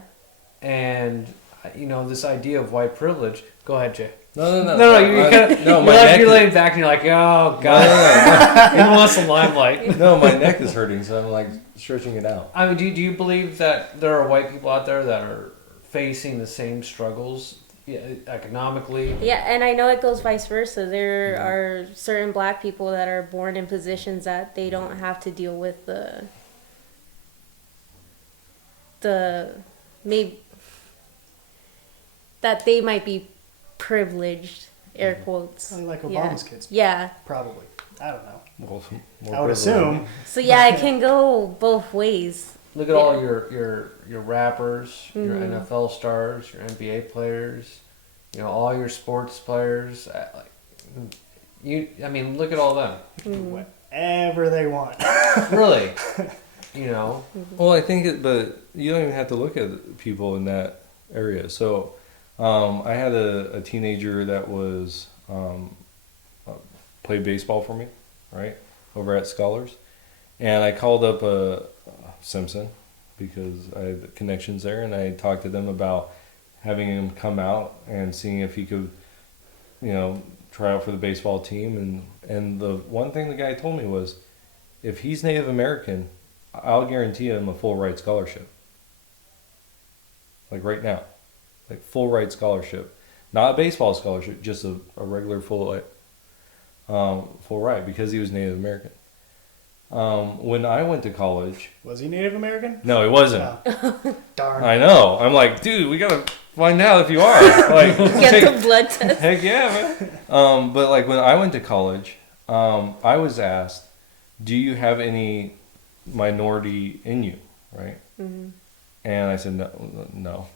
And, this idea of white privilege. Go ahead, Jay. No. You're laying back and you're like, oh, God. He wants the limelight. No, my neck is hurting, so I'm stretching it out. I mean, do you believe that there are white people out there that are facing the same struggles economically? Yeah, and I know it goes vice versa. There are certain black people that are born in positions that they don't have to deal with maybe that they might be privileged, air quotes. Probably like Obama's kids. Yeah. Probably. I don't know. Well, I would assume. So yeah, it can go both ways. Look at all your rappers, your NFL stars, your NBA players, all your sports players. Look at all them. Whatever they want. Really, Well, I think but you don't even have to look at people in that area. So, I had a teenager that was played baseball for me, right, over at Scholars, and I called up Simpson because I had connections there, and I talked to them about having him come out and seeing if he could, try out for the baseball team. And the one thing the guy told me was, if he's Native American, I'll guarantee him a full ride scholarship. Right now, full ride scholarship, not a baseball scholarship, just a regular full ride, because he was Native American. When I went to college... Was he Native American? No, he wasn't. No. Darn. I know. I'm like, dude, we gotta find out if you are. Like, Get the blood test. heck yeah, man. But like when I went to college, I was asked, "Do you have any minority in you?" Right? Mm-hmm. And I said no,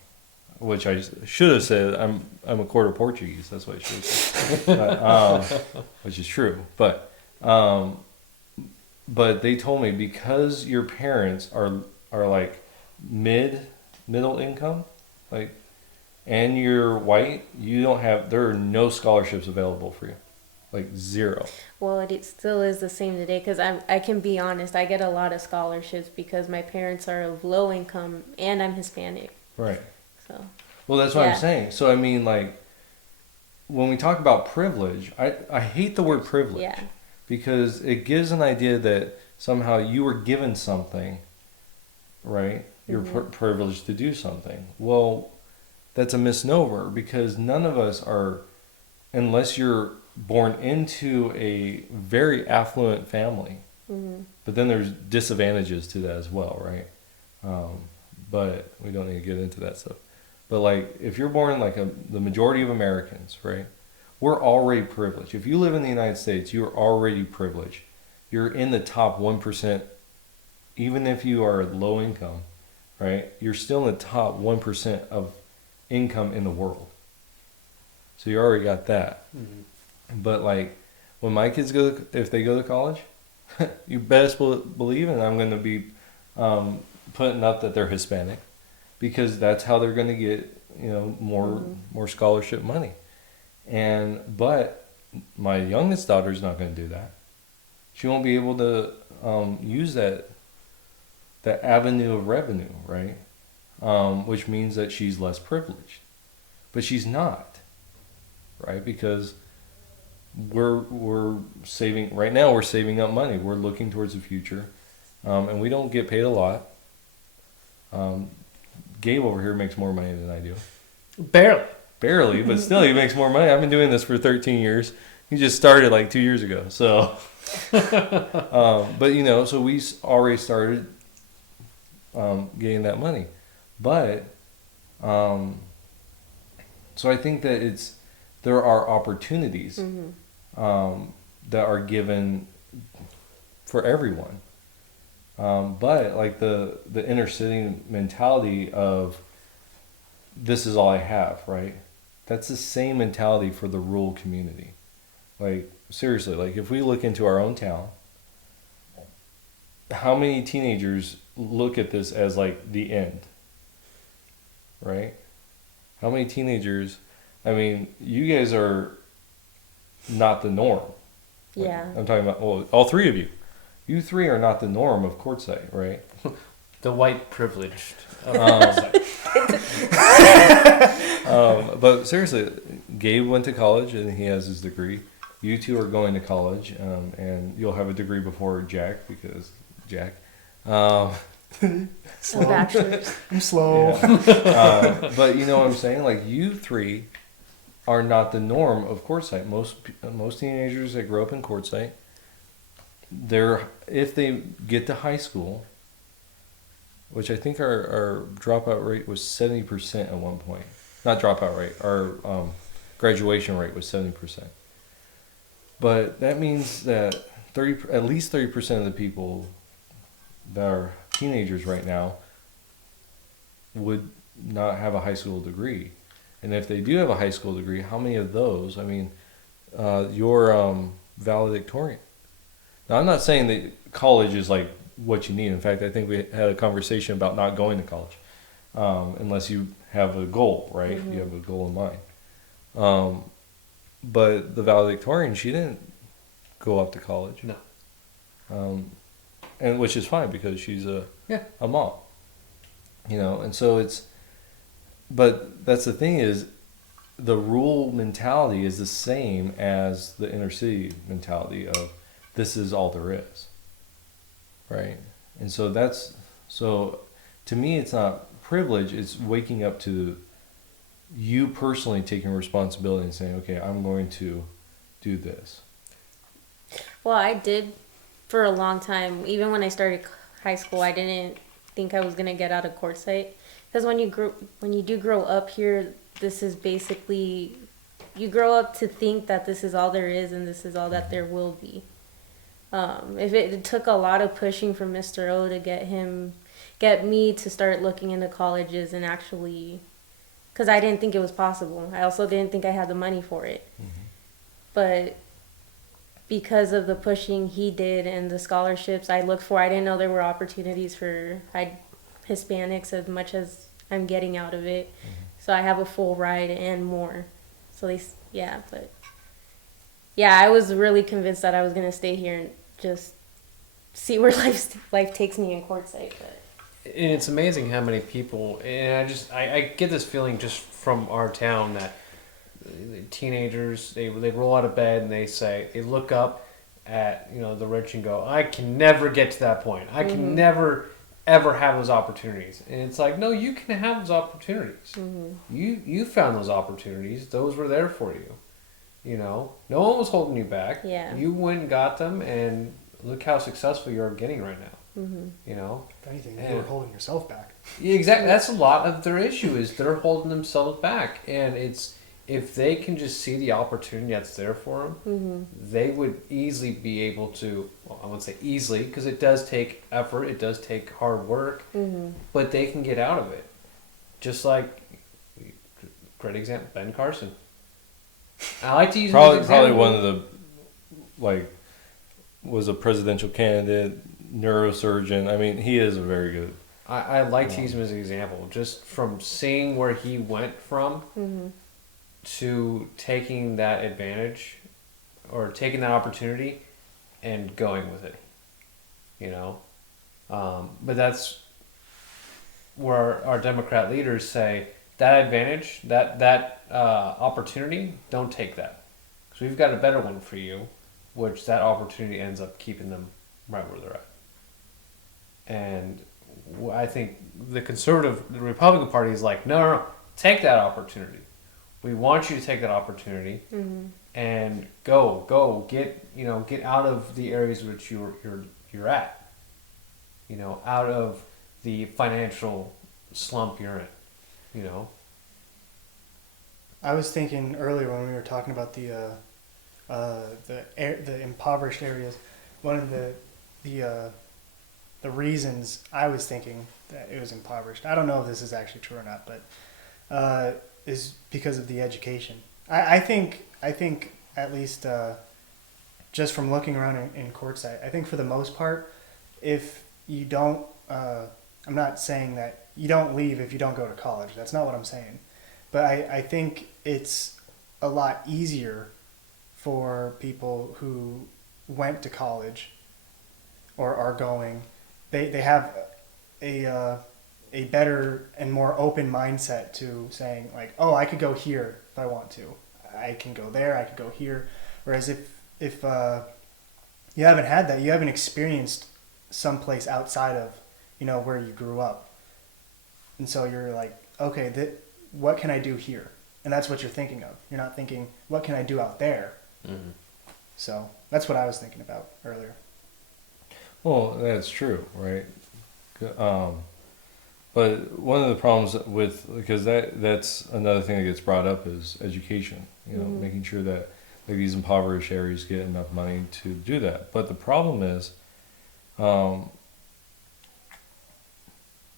which I should have said. I'm a quarter Portuguese. That's what I should have said, which is true. But they told me because your parents are like middle income, like, and you're white, there are no scholarships available for you, like zero. Well, it still is the same today because I can be honest. I get a lot of scholarships because my parents are of low income and I'm Hispanic. Right. So. Well, that's what I'm saying. So I mean, like, when we talk about privilege, I hate the word privilege. Yeah. Because it gives an idea that somehow you were given something, right? You're privileged to do something. Well, that's a misnomer because none of us are, unless you're born into a very affluent family. Mm-hmm. But then there's disadvantages to that as well, right? But we don't need to get into that stuff. But like, if you're born like the majority of Americans, right? We're already privileged. If you live in the United States, you're already privileged. You're in the top 1%, even if you are low income, right? You're still in the top 1% of income in the world. So you already got that. Mm-hmm. But like, when my kids if they go to college, you best believe, and I'm going to be putting up that they're Hispanic, because that's how they're going to get, more scholarship money. But my youngest daughter's not going to do that. She won't be able to use that avenue of revenue, right? Which means that she's less privileged, but she's not, right? Because we're saving right now. We're saving up money. We're looking towards the future, and we don't get paid a lot. Gabe over here makes more money than I do. Barely, but still he makes more money. I've been doing this for 13 years. He just started like 2 years ago. So, but so we already started getting that money. But, so I think that there are opportunities that are given for everyone. But like the inner city mentality of this is all I have, right? That's the same mentality for the rural community. Like, seriously, like if we look into our own town, how many teenagers look at this as like the end, right? How many teenagers, I mean, you guys are not the norm. Like, Yeah. I'm talking about, well, all three of you. You three are not the norm of Quartzsite, right? The white privileged. But seriously, Gabe went to college and he has his degree. You two are going to college, and you'll have a degree before Jack because Jack. A bachelor's. I'm slow. Yeah. But you know what I'm saying? Like, you three are not the norm of Quartzsite. Most teenagers that grow up in Quartzsite, if they get to high school, which I think our dropout rate was 70% at one point. Not dropout rate, our graduation rate was 70%. But that means that at least 30% of the people that are teenagers right now would not have a high school degree. And if they do have a high school degree, how many of those? I mean, you're valedictorian. Now, I'm not saying that college is like what you need. In fact, I think we had a conversation about not going to college unless you have a goal, right? Mm-hmm. You have a goal in mind. But the valedictorian, she didn't go up to college. No. And which is fine because she's a mom. And so but that's the thing is, the rural mentality is the same as the inner city mentality of this is all there is. Right? And so to me, it's not privilege, it's waking up to you personally taking responsibility and saying, okay, I'm going to do this. Well, I did for a long time. Even when I started high school, I didn't think I was going to get out of Quartzsite Because when you do grow up here, this is basically, you grow up to think that this is all there is and this is all that there will be. If it took a lot of pushing from Mr. O to get me to start looking into colleges and actually, because I didn't think it was possible. I also didn't think I had the money for it. But because of the pushing he did and the scholarships I looked for, I didn't know there were opportunities for Hispanics as much as I'm getting out of it. So I have a full ride and more. So I was really convinced that I was gonna stay here and just see where life takes me in Quartzsite. But And it's amazing how many people, and I get this feeling just from our town that teenagers, they roll out of bed and they look up at, the rich and go, I can never get to that point. I can never ever have those opportunities. And it's like, no, you can have those opportunities. You found those opportunities. Those were there for you. No one was holding you back. Yeah. You went and got them, and look how successful you're getting right now. If anything, you were holding yourself back. Yeah, exactly. That's a lot of their issue, is they're holding themselves back. And it's, if they can just see the opportunity that's there for them, they would easily be able to, well, I wouldn't say easily, because it does take effort, it does take hard work, but they can get out of it. Just like, great example, Ben Carson. I like to use probably one of the, was a presidential candidate, neurosurgeon. I mean, he is a very good. I like to use him as an example, just from seeing where he went from to taking that advantage or taking that opportunity and going with it. But that's where our Democrat leaders say that advantage, that opportunity, don't take that. Because we've got a better one for you, which that opportunity ends up keeping them right where they're at. And I think the Republican Party is like, no, take that opportunity. We want you to take that opportunity and go get out of the areas which you're at. Out of the financial slump you're in. I was thinking earlier when we were talking about the impoverished areas, one of the reasons I was thinking that it was impoverished, I don't know if this is actually true or not, but is because of the education. I think at least just from looking around in Quartzsite, I think for the most part, if you don't, I'm not saying that you don't leave if you don't go to college. That's not what I'm saying. But I think it's a lot easier for people who went to college or are going. They have a better and more open mindset to saying, like, oh, I could go here if I want to. I can go there, I could go here. Whereas if you haven't had that, you haven't experienced someplace outside of, where you grew up. And so you're like, okay, what can I do here? And that's what you're thinking of. You're not thinking, what can I do out there? So that's what I was thinking about earlier. Well, that's true, right? But one of the problems because that's another thing that gets brought up is education, making sure that these impoverished areas get enough money to do that. But the problem is,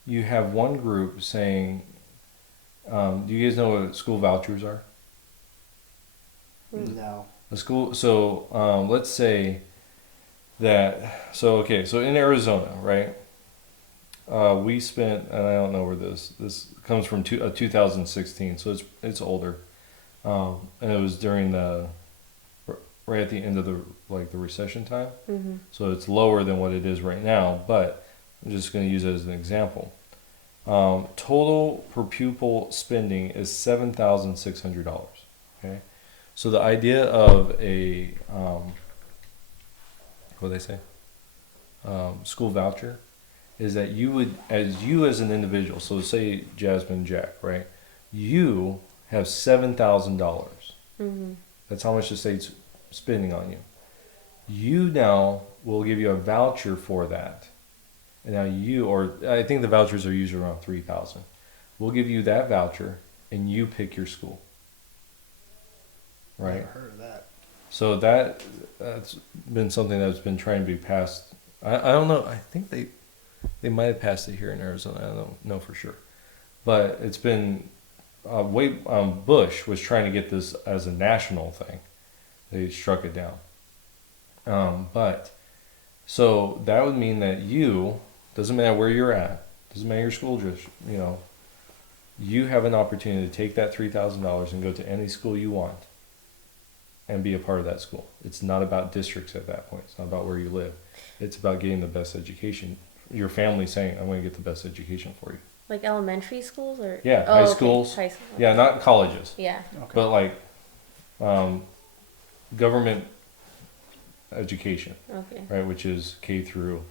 you have one group saying, do you guys know what school vouchers are? No. A school, so let's say that, so in Arizona, right? We spent, and I don't know where this comes from, 2016, so it's older, and it was during right at the end of the recession time, so it's lower than what it is right now. But I'm just going to use it as an example. Total per pupil spending is $7,600. Okay, so the idea of a what do they say? School voucher is that you would, as an individual, so say Jasmine and Jack, right? You have $7,000. That's how much the state's spending on you. You now will give you a voucher for that. And now I think the vouchers are usually around $3,000. we'll give you that voucher and you pick your school. Right? Never heard of that. So that's been something that's been trying to be passed. I don't know. I think they might have passed it here in Arizona. I don't know for sure. But it's been Bush was trying to get this as a national thing. They struck it down. But so that would mean that doesn't matter where you're at, doesn't matter your school district, you have an opportunity to take that $3,000 and go to any school you want and be a part of that school. It's not about districts at that point. It's not about where you live. It's about getting the best education. Your family saying, I'm going to get the best education for you. Like elementary schools or? Yeah, oh, high okay. schools. High school. Yeah, not colleges. Yeah. Okay. But like government education, Okay. right? Which is K through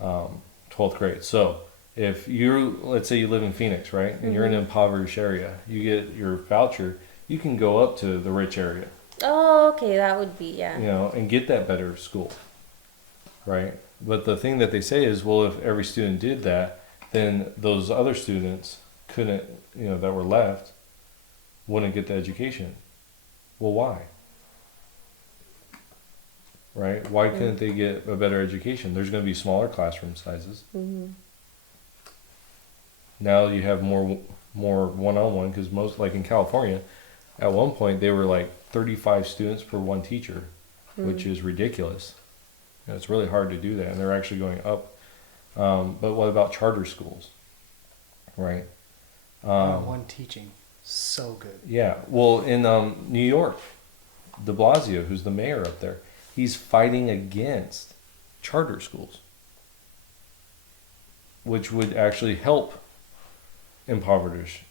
12th grade. So if let's say you live in Phoenix, right? And you're in an impoverished area, you get your voucher, you can go up to the rich area. Oh, okay. That would be, yeah. And get that better school, right? But the thing that they say is, well, if every student did that, then those other students couldn't, that were left, wouldn't get the education. Well, why? Right? Why couldn't they get a better education? There's going to be smaller classroom sizes. Mm-hmm. Now you have more one-on-one, because most, like in California, at one point they were like 35 students per one teacher, which is ridiculous. It's really hard to do that, and they're actually going up. But what about charter schools? Right? One teaching. So good. Yeah. Well, in New York, de Blasio, who's the mayor up there, he's fighting against charter schools, which would actually help impoverished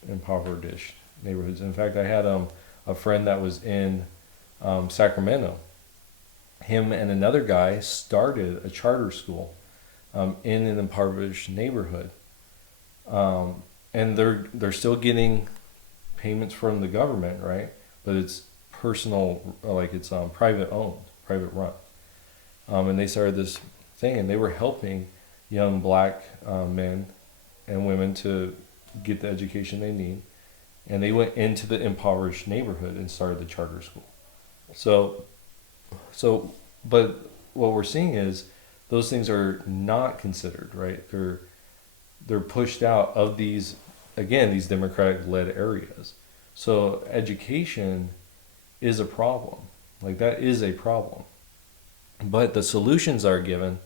neighborhoods. In fact, I had a friend that was in Sacramento. Him and another guy started a charter school in an impoverished neighborhood, and they're still getting payments from the government, right? But it's personal, like it's private owned, private run, and they started this thing, and they were helping young black men and women to get the education they need, and they went into the impoverished neighborhood and started the charter school. So, but what we're seeing is those things are not considered, right? They're pushed out of these Democratic-led areas. So education is a problem. Like, that is a problem. But the solutions are given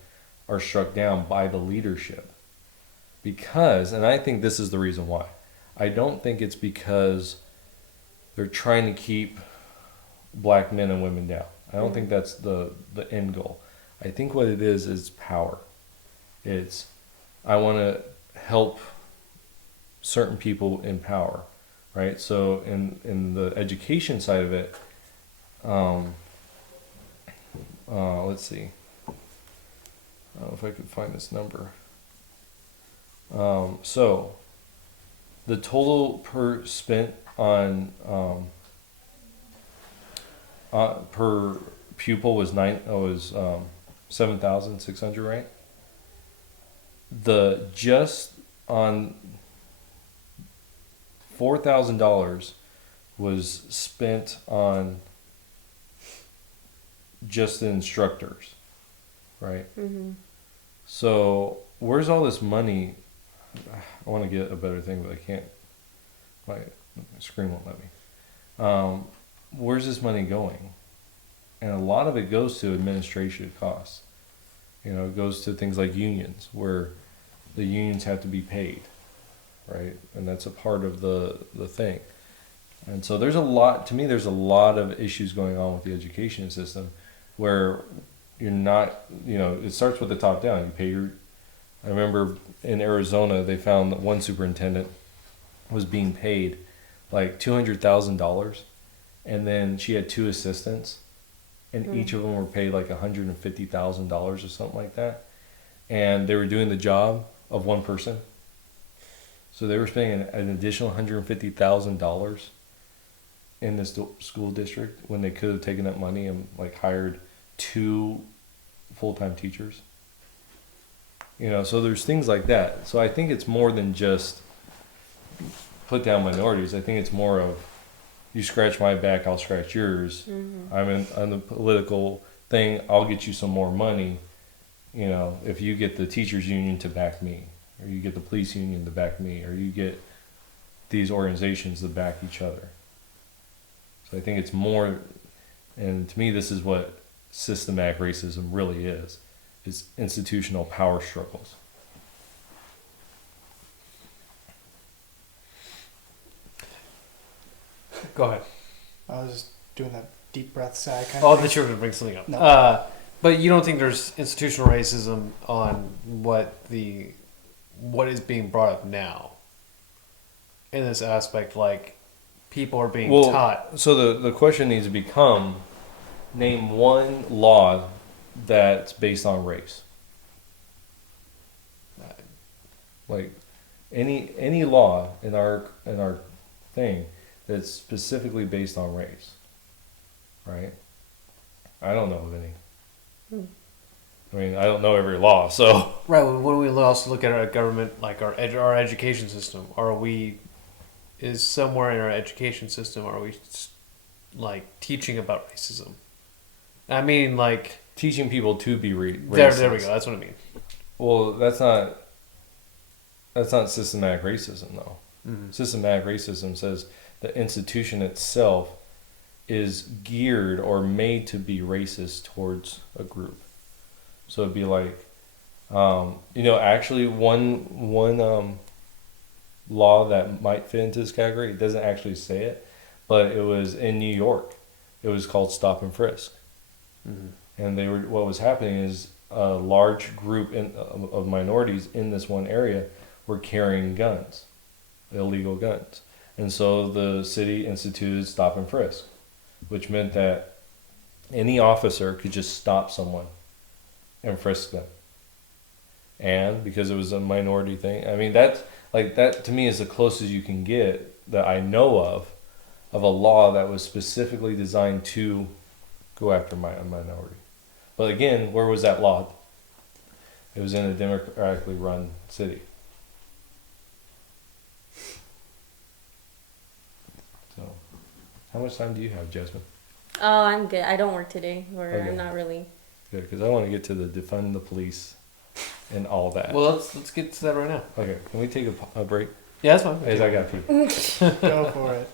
are struck down by the leadership. Because, and I think this is the reason why, I don't think it's because they're trying to keep black men and women down. I don't think that's the end goal. I think what it is power. It's, I want to help certain people in power, right? So in the education side of it, let's see. I don't know if I could find this number. So the total spent on per pupil was 7,600, right? Just on $4,000 was spent on just the instructors, right? Mm-hmm. So where's all this money? I want to get a better thing, but I can't. My screen won't let me. Where's this money going? And a lot of it goes to administration costs. It goes to things like unions, where the unions have to be paid, right? And that's a part of the thing. And so there's a lot of issues going on with the education system, where you're not, it starts with the top down. You pay I remember in Arizona, they found that one superintendent was being paid like $200,000, and then she had two assistants, and each of them were paid like $150,000 or something like that, and they were doing the job of one person. So they were spending an additional $150,000 in this school district when they could have taken that money and like hired 2 full-time teachers. So there's things like that. So I think it's more than just, put down minorities. I think it's more of you scratch my back, I'll scratch yours. I'm on the political thing, I'll get you some more money. You know, if you get the teachers union to back me, or you get the police union to back me, or you get these organizations to back each other. So I think it's more, and to me this is what systematic racism really is. It's institutional power struggles. Go ahead. I was just doing that deep breath sigh kind Oh, of thing. that you were going to bring something up. No. But you don't think there's institutional racism on what is being brought up now in this aspect, like people are being taught. So the question needs to become, name one law that's based on race. Like any law in our thing that's specifically based on race, right? I don't know of any. I mean, I don't know every law, so. Right. Well, when we also look at our government, like our education system, is somewhere in our education system, are we like teaching about racism? I mean, like Teaching people to be racist. there we go. That's what I mean. Well, that's not systematic racism, though. Mm-hmm. Systematic racism says the institution itself is geared or made to be racist towards a group. So it'd be like, actually one law that might fit into this category, it doesn't actually say it, but it was in New York. It was called Stop and Frisk. Mm-hmm. And what was happening is a large group of minorities in this one area were carrying guns, illegal guns. And so the city instituted Stop and Frisk, which meant that any officer could just stop someone and frisk them. And because it was a minority thing, I mean, that to me is the closest you can get that I know of a law that was specifically designed to go after a minority. But again, where was that law? It was in a democratically run city. So, how much time do you have, Jasmine? Oh, I'm good. I don't work today, or Okay. I'm not really. Good, because I want to get to the defund the police and all that. Well, let's get to that right now. Okay, can we take a break? Yeah, that's fine. Because I got people. Go for it.